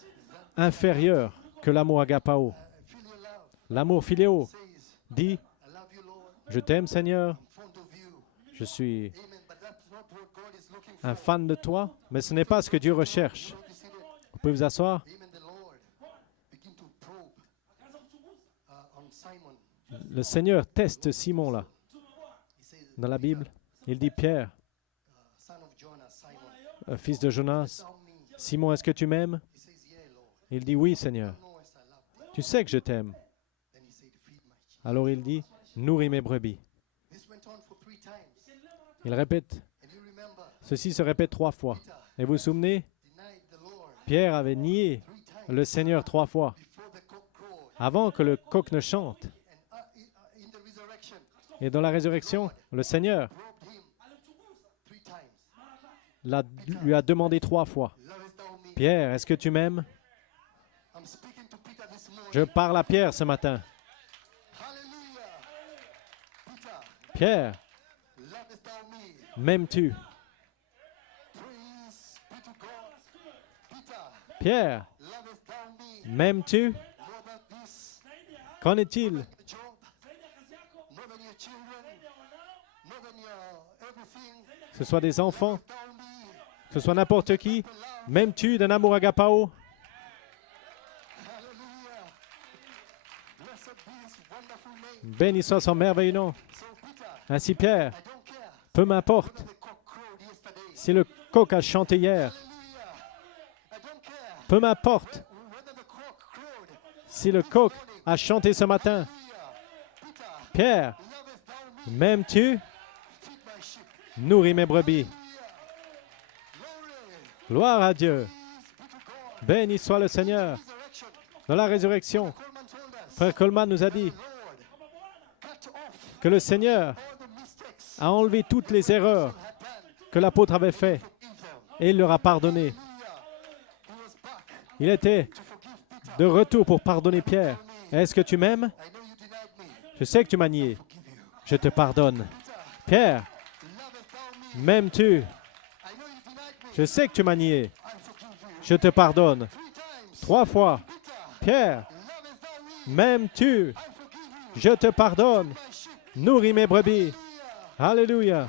inférieur que l'amour agapao. L'amour philéo dit « Je t'aime, Seigneur, je suis un fan de toi », mais ce n'est pas ce que Dieu recherche. Vous pouvez vous asseoir. Le Seigneur teste Simon là, dans la Bible. Il dit « Pierre, fils de Jonas, Simon, est-ce que tu m'aimes ?» Il dit « Oui, Seigneur. Tu sais que je t'aime. » Alors il dit « Nourris mes brebis. » Il répète. Ceci se répète 3 fois. Et vous vous souvenez, Pierre avait nié le Seigneur 3 fois avant que le coq ne chante. Et dans la résurrection, le Seigneur lui a demandé 3 fois. Pierre, est-ce que tu m'aimes? Je parle à Pierre ce matin. Pierre, m'aimes-tu? Pierre, m'aimes-tu? Qu'en est-il? Que ce soit des enfants, que ce soit n'importe qui, m'aimes-tu d'un amour agapao? Béni soit son merveilleux nom. Ainsi Pierre, peu m'importe si le coq a chanté hier, peu m'importe si le coq a chanté ce matin. Pierre, m'aimes-tu? Nourris mes brebis. Gloire à Dieu. Béni soit le Seigneur. Dans la résurrection, Frère Coleman nous a dit que le Seigneur a enlevé toutes les erreurs que l'apôtre avait faites et il leur a pardonné. Il était de retour pour pardonner Pierre. Est-ce que tu m'aimes? Je sais que tu m'as nié. Je te pardonne. Pierre, m'aimes-tu? Je sais que tu m'as nié. Je te pardonne. 3 fois. Pierre, m'aimes-tu? Je te pardonne. Nourris mes brebis. Alléluia.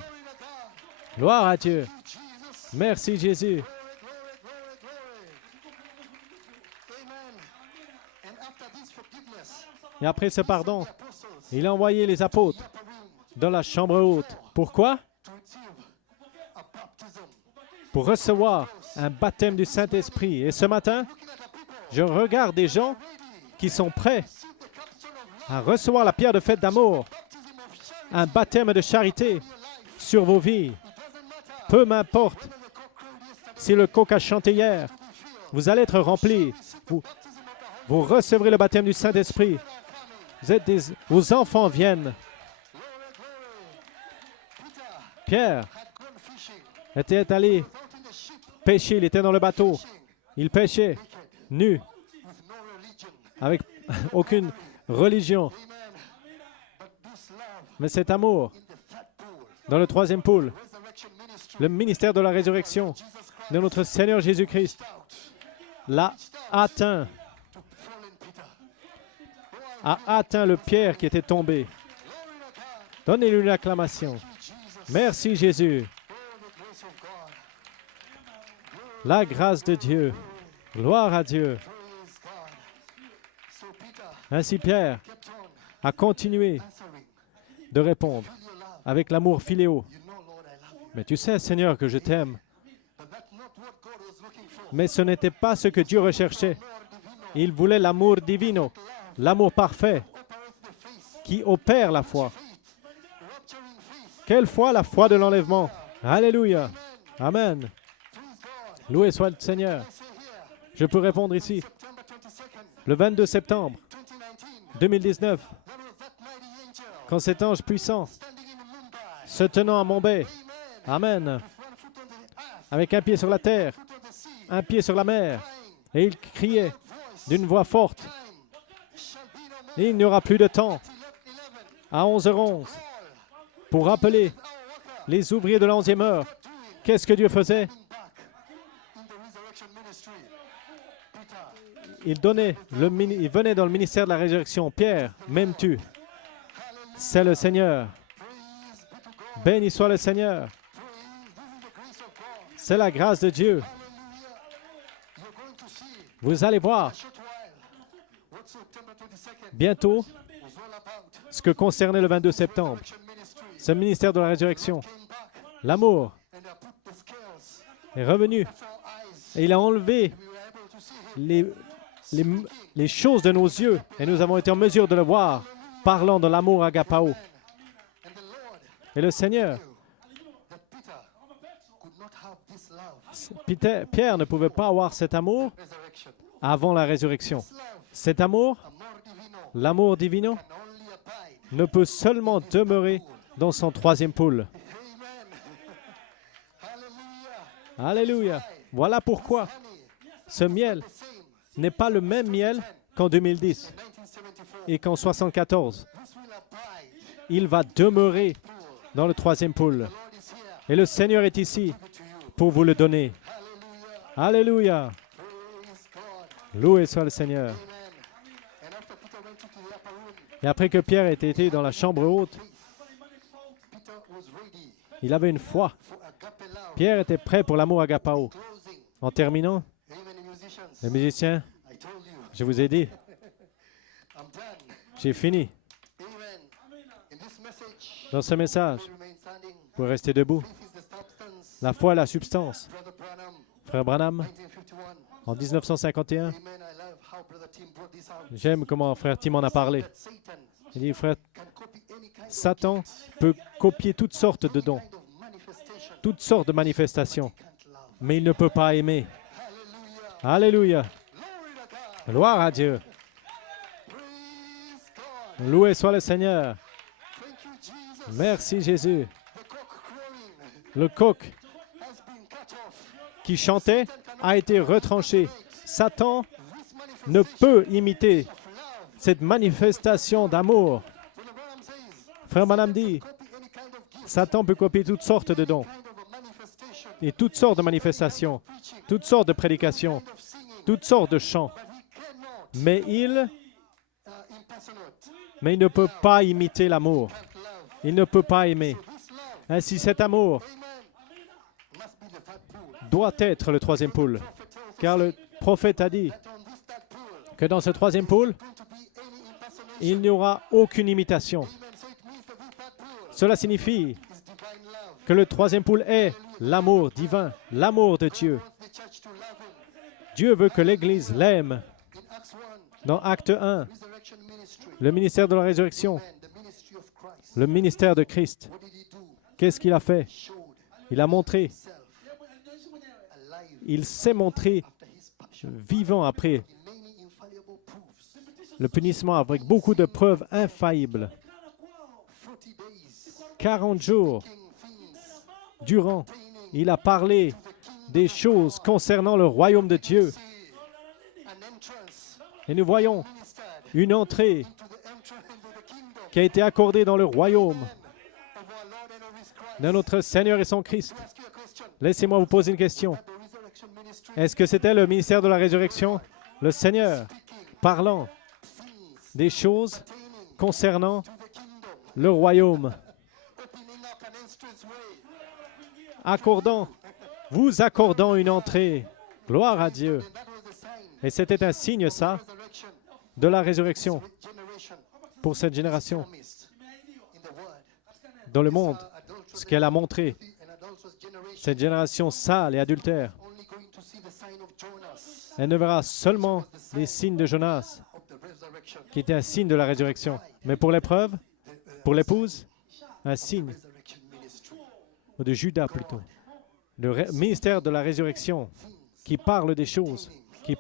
Gloire à Dieu. Merci Jésus. Et après ce pardon, il a envoyé les apôtres dans la chambre haute. Pourquoi? Pour recevoir un baptême du Saint-Esprit. Et ce matin, je regarde des gens qui sont prêts à recevoir la pierre de fête d'amour, un baptême de charité sur vos vies. Peu m'importe si le coq a chanté hier, vous allez être remplis. Vous recevrez le baptême du Saint-Esprit. Vos enfants viennent. Pierre était allé pêcher, il était dans le bateau. Il pêchait, nu, avec aucune religion. Mais cet amour, dans le 3e pôle, le ministère de la résurrection de notre Seigneur Jésus-Christ, l'a atteint, a atteint le Pierre qui était tombé. Donnez-lui une acclamation. Merci Jésus. La grâce de Dieu. Gloire à Dieu. Ainsi Pierre a continué de répondre avec l'amour philéo. Mais tu sais, Seigneur, que je t'aime. Mais ce n'était pas ce que Dieu recherchait. Il voulait l'amour divino, l'amour parfait, qui opère la foi. Quelle foi? La foi de l'enlèvement. Alléluia. Amen. Loué soit le Seigneur. Je peux répondre ici. Le 22 septembre 2019, quand cet ange puissant se tenant à mon bec. Amen. With one foot on the earth, Avec un pied sur la terre, foot on the sea, un pied sur la mer. crying, Et il criait voice, d'une voix forte. time shall be no more. Et il n'y aura plus de temps. 11, À 11h11, call pour rappeler our worker. les ouvriers de la 11e heure. Doing Qu'est-ce que Dieu faisait? back in the resurrection ministry. Peter, Il venait dans le ministère de la résurrection. Pierre, m'aimes-tu? C'est le Seigneur. praise be to God. Béni soit le Seigneur. Praise, this is the grace of God. C'est la grâce de Dieu. Hallelujah. You're going to see Vous allez voir a short while what September 22nd bientôt was all about. ce que concernait le 22 septembre. Resurrection ministry Ce ministère de la résurrection. came back L'amour and I put the scales est revenu for our eyes. et il a enlevé We were able to see him. les choses de nos yeux et nous avons été en mesure de le voir parlant de l'amour agapao. And the Lord Et le Seigneur, knew that Peter could not have this love. Pierre ne pouvait pas avoir cet amour Resurrection. avant la résurrection. This love, Cet amour, amor divino, l'amour divin, can only abide. ne peut seulement demeurer dans son troisième poule. Amen. Hallelujah. Alléluia. Voilà pourquoi Honey, ce miel the same. n'est pas le même miel qu'en 2010 1974. et qu'en 74. This will abide. Il va demeurer Pool. dans le troisième poule. The Lord is here. Et le Seigneur est ici Give it to you. pour vous le donner. Hallelujah. Alléluia. Praise God. Loué soit le Seigneur. Amen. And after Peter went into the upper room, Et après que Pierre ait été dans la chambre haute, Peter was ready il avait une foi. for agape love. Pierre était prêt pour l'amour agapao. Closing. En terminant, Amen, musicians. les musiciens, I told you. je vous ai dit, I'm done. j'ai fini. Amen. In this message, Dans ce message, we remain standing. vous pouvez rester debout. Faith is the substance. La foi est la substance. Brother Branham, Frère Branham, 1951. en 1951, Amen. I love how Brother Tim brought this out. j'aime comment frère Tim en a parlé. That Satan Il dit, frère, can copy any kind of Satan gift, peut copier toutes sortes de dons, kind of manifestation. toutes sortes de manifestations, Can't love. mais il ne peut pas aimer. Hallelujah. Alléluia. Glory to God. Gloire à Dieu. Praise God. Loué soit le Seigneur. Thank you, Jesus. Merci Jésus. The cock crowing Le coq has been cut off. qui chantait a été retranché. Satan This ne manifestation peut imiter of love, cette manifestation d'amour. Brother Branham says, Frère Madame dit, copy any kind of gift, Satan peut copier toutes sortes de dons kind of a manifestation, et toutes sortes de manifestations, preaching, toutes sortes de prédications, kind of singing, toutes sortes de chants. but he cannot Mais impersonate, il ne peut pas imiter l'amour. can't love. Il ne peut pas aimer. This love, Ainsi, cet amour amen, must be the third pool. doit être le troisième poule. Prophet tells Car le prophète a dit that on this third pool, que dans ce troisième poule, going to be any impersonation. il n'y aura aucune imitation. Amen. So it means that this third pool Cela signifie is divine love. que le troisième poule est l'amour divin, l'amour de Dieu. Wants the church to love him. Dieu veut que l'Église l'aime. In Acts 1, Dans Acte 1, resurrection ministry, le ministère de la résurrection, and the ministry of Christ. le ministère de Christ, What did he do? qu'est-ce qu'il a fait? Showed Il a montré, himself alive il s'est montré after his passion. vivant après In many infallible proofs. le punissement avec beaucoup de preuves infaillibles. 40 days. 40 jours King things durant, pertaining il a parlé des choses concernant le royaume de Dieu. see an entrance Et nous voyons ministered une entrée to the entrance into the kingdom qui a été accordée dans le royaume of our Lord and of his Christ. de notre Seigneur et son Christ. Ask you a question. Laissez-moi vous poser une question. At the resurrection ministry, Est-ce que c'était le ministère de la résurrection, le Seigneur, parlant things des choses pertaining concernant to the kingdom, le royaume, opening up an entrance way. vous accordant une entrée. Gloire à Dieu. And that was the sign Et c'était un signe, ça, of resurrection de la résurrection generation pour cette génération promised in the word. dans le monde, Adulterous ce qu'elle a montré. and adulterous generation Cette génération sale et adultère, only going to see the sign of Jonas elle ne verra seulement les signes de Jonas, of the resurrection. qui était un signe de la résurrection. Mais pour l'épreuve, pour l'épouse, un signe, Resurrection ministry. ou de Judas plutôt. Le ministère de la résurrection qui parle des choses To the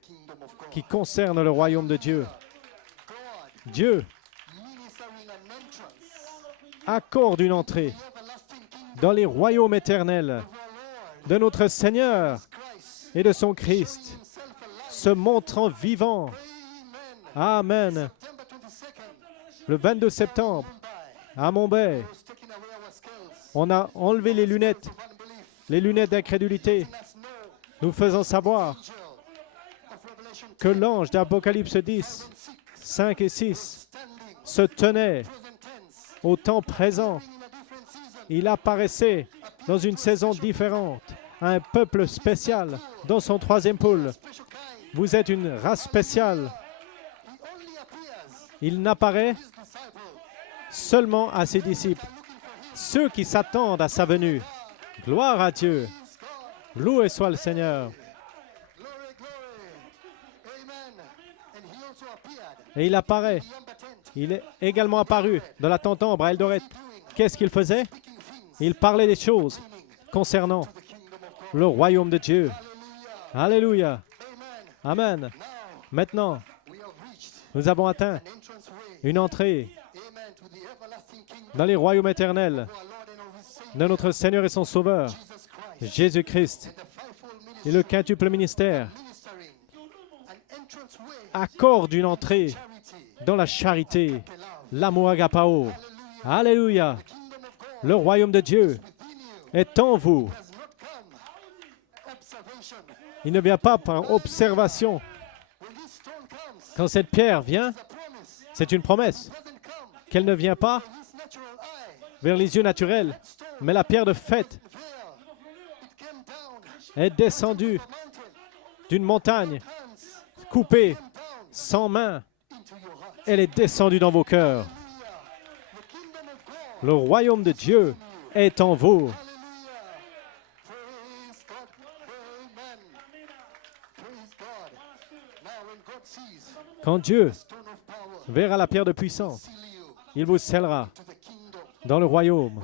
kingdom of God. qui concernent le royaume de Dieu. God Dieu ministering an entrance accorde une entrée dans les royaumes éternels de notre Seigneur et de son Christ, se montrant vivant. Amen. Le 22 septembre, à Mumbai, on a enlevé les lunettes d'incrédulité, nous faisant savoir que l'ange d'Apocalypse 10, 5 et 6 se tenait au temps présent. Il apparaissait dans une saison différente, à un peuple spécial, dans son troisième pôle. Vous êtes une race spéciale. Il n'apparaît seulement à ses disciples, ceux qui s'attendent à sa venue. Gloire à Dieu. Loué soit le Seigneur. Et il apparaît. Il est également apparu dans la tente Ambre à Eldoret. Qu'est-ce qu'il faisait? Il parlait des choses concernant le royaume de Dieu. Alléluia. Amen. Maintenant, nous avons atteint une entrée dans les royaumes éternels de notre Seigneur et son Sauveur, Jésus-Christ. Et le quintuple ministère accorde une entrée dans la charité, l'amour agapao. Alléluia. Le royaume de Dieu est en vous. Il ne vient pas par observation. Quand cette pierre vient, c'est une promesse qu'elle ne vient pas vers les yeux naturels, mais la pierre de fête est descendue d'une montagne coupée sans main. Elle est descendue dans vos cœurs. Le royaume de Dieu est en vous. Quand Dieu verra la pierre de puissance, il vous scellera dans le royaume.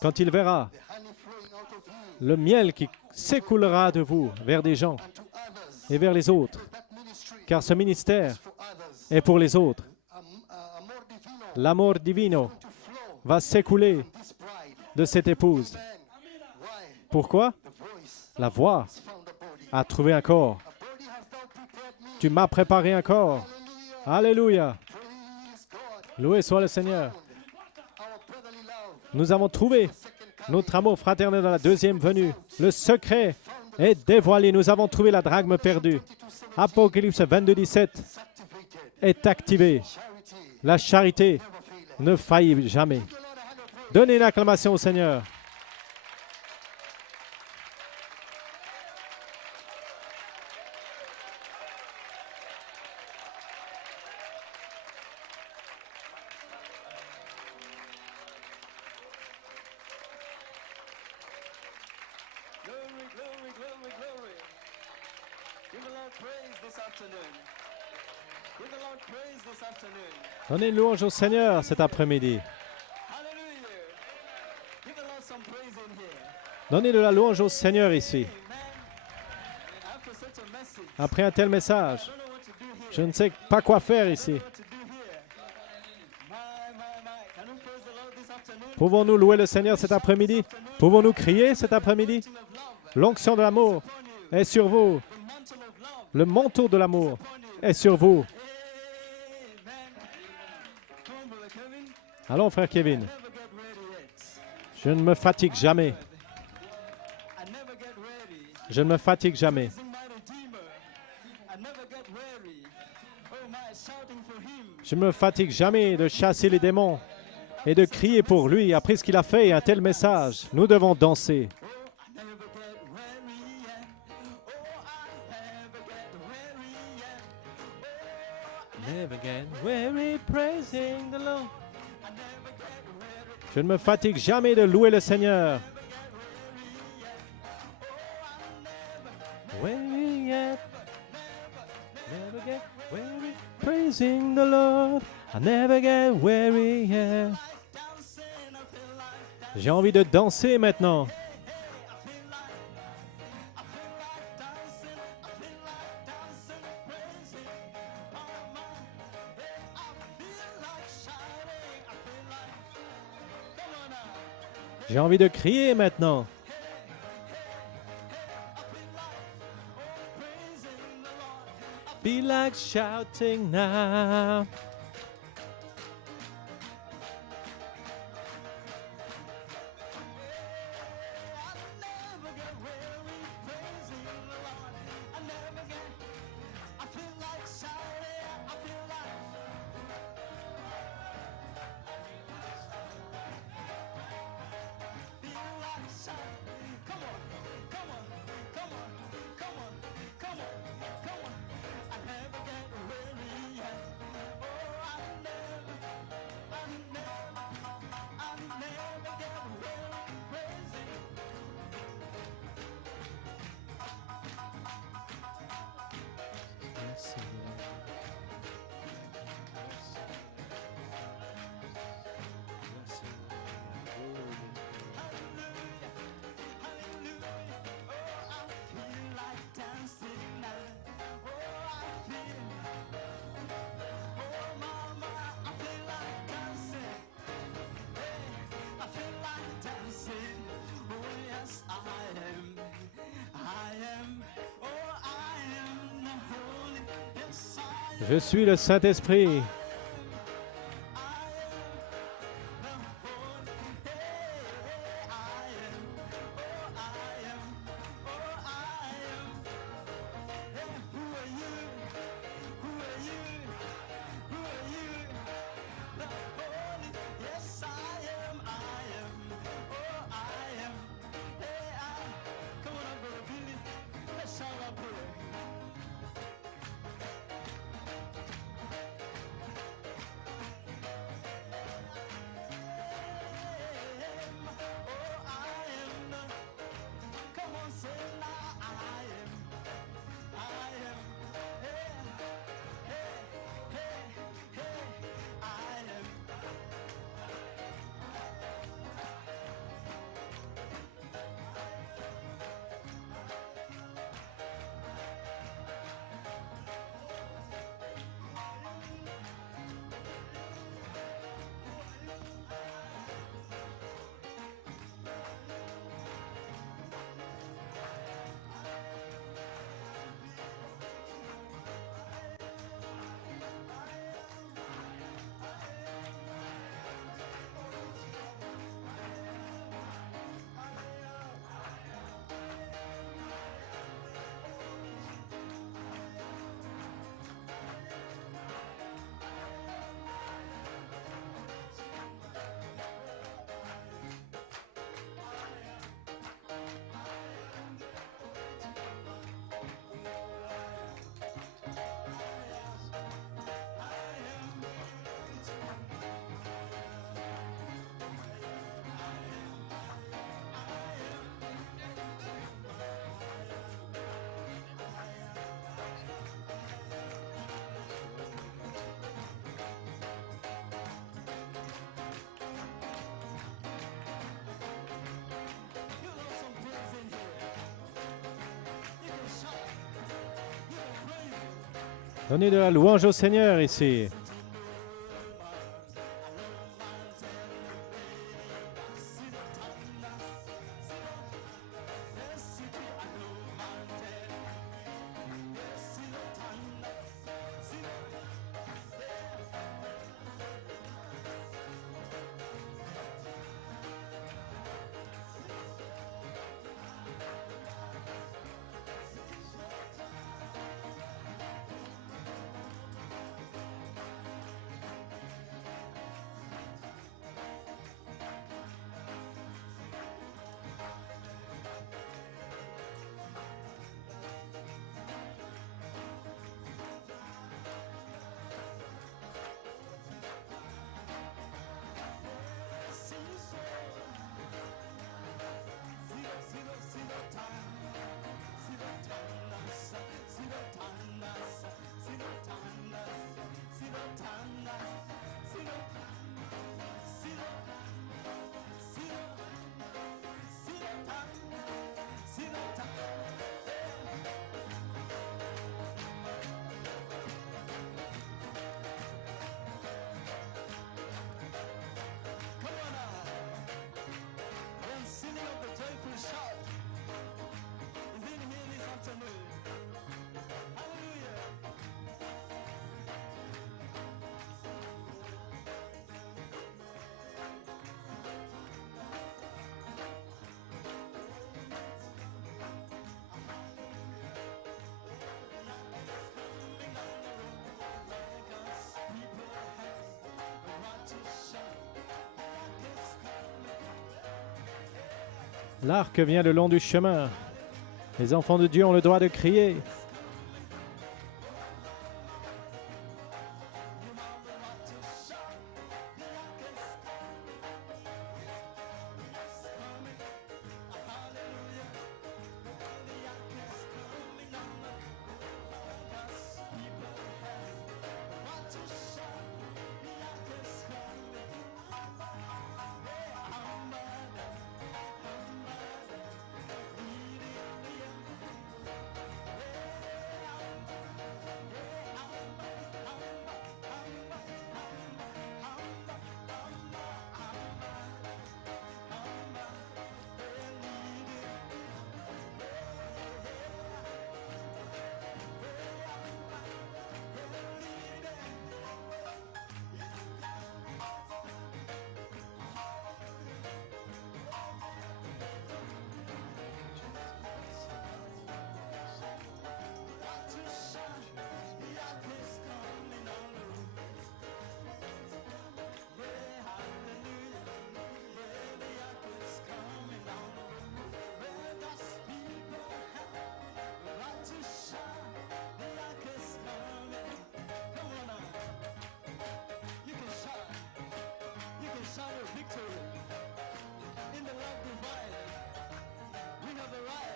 Quand il verra le miel qui s'écoulera de vous vers des gens et vers les autres, car ce ministère est pour les autres. L'amour divino va s'écouler de cette épouse. Pourquoi? La voix a trouvé un corps. Tu m'as préparé un corps. Alléluia. Loué soit le Seigneur. Nous avons trouvé notre amour fraternel dans la deuxième venue. Le secret est dévoilé. Nous avons trouvé la drachme perdue. Apocalypse 22, 17 est activé. La charité ne faillit jamais. Donnez une acclamation au Seigneur. Donnez une louange au Seigneur cet après-midi. Donnez de la louange au Seigneur ici. Après un tel message, je ne sais pas quoi faire ici. Pouvons-nous louer le Seigneur cet après-midi? Pouvons-nous crier cet après-midi? L'onction de l'amour est sur vous. Le manteau de l'amour est sur vous. Allons, frère Kevin. Je ne me fatigue jamais. Je ne me fatigue jamais. Je ne me fatigue jamais de chasser les démons et de crier pour lui. Après ce qu'il a fait, un tel message, nous devons danser. Je ne me fatigue jamais de louer le Seigneur. Weary yet, never get weary praising the Lord. I never get weary yet. J'ai envie de danser maintenant. J'ai envie de crier maintenant. Be like shouting now. Je suis le Saint-Esprit. Donnez de la louange au Seigneur ici. L'arc vient le long du chemin. Les enfants de Dieu ont le droit de crier.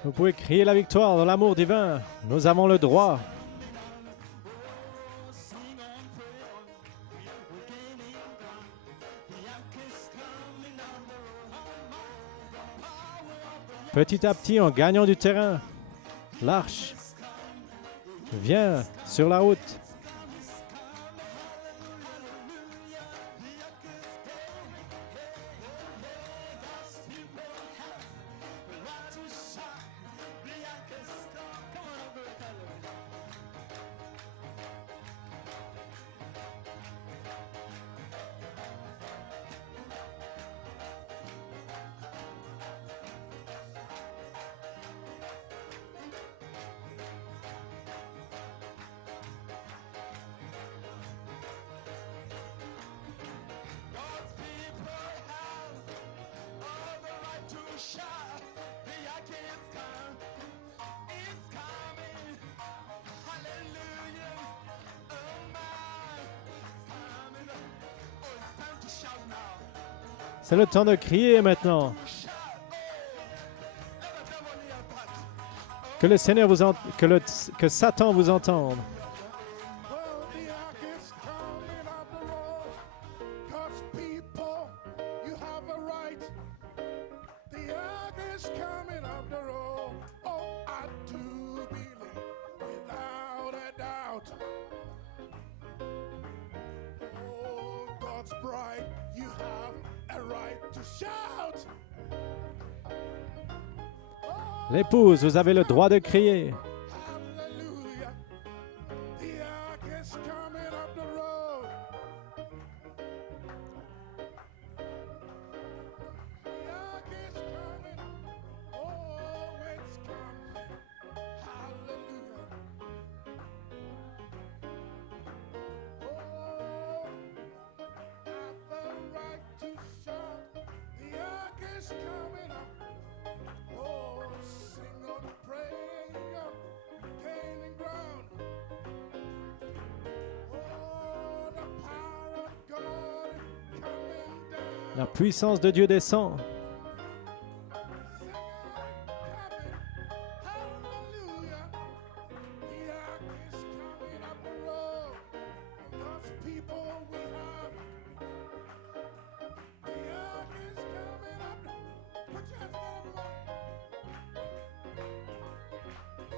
Vous pouvez crier la victoire dans l'amour divin. Nous avons le droit. Petit à petit, en gagnant du terrain, l'arche vient sur la route. C'est le temps de crier maintenant. Que le Seigneur vous que Satan vous entende. Well, the ark is coming up the road. God's people, you have a right. The ark is coming up the road. Oh, I do believe without a doubt. Oh, God's bride, you have a right to shout. L'épouse, vous avez le droit de crier. Hallelujah. The ark is coming up the road. The ark is coming. Oh, it's coming. Hallelujah. Oh, have the right to shout. The ark is coming up. Oh, sing on praying up, gaining ground. Oh, the power of God coming down. La puissance de Dieu descend.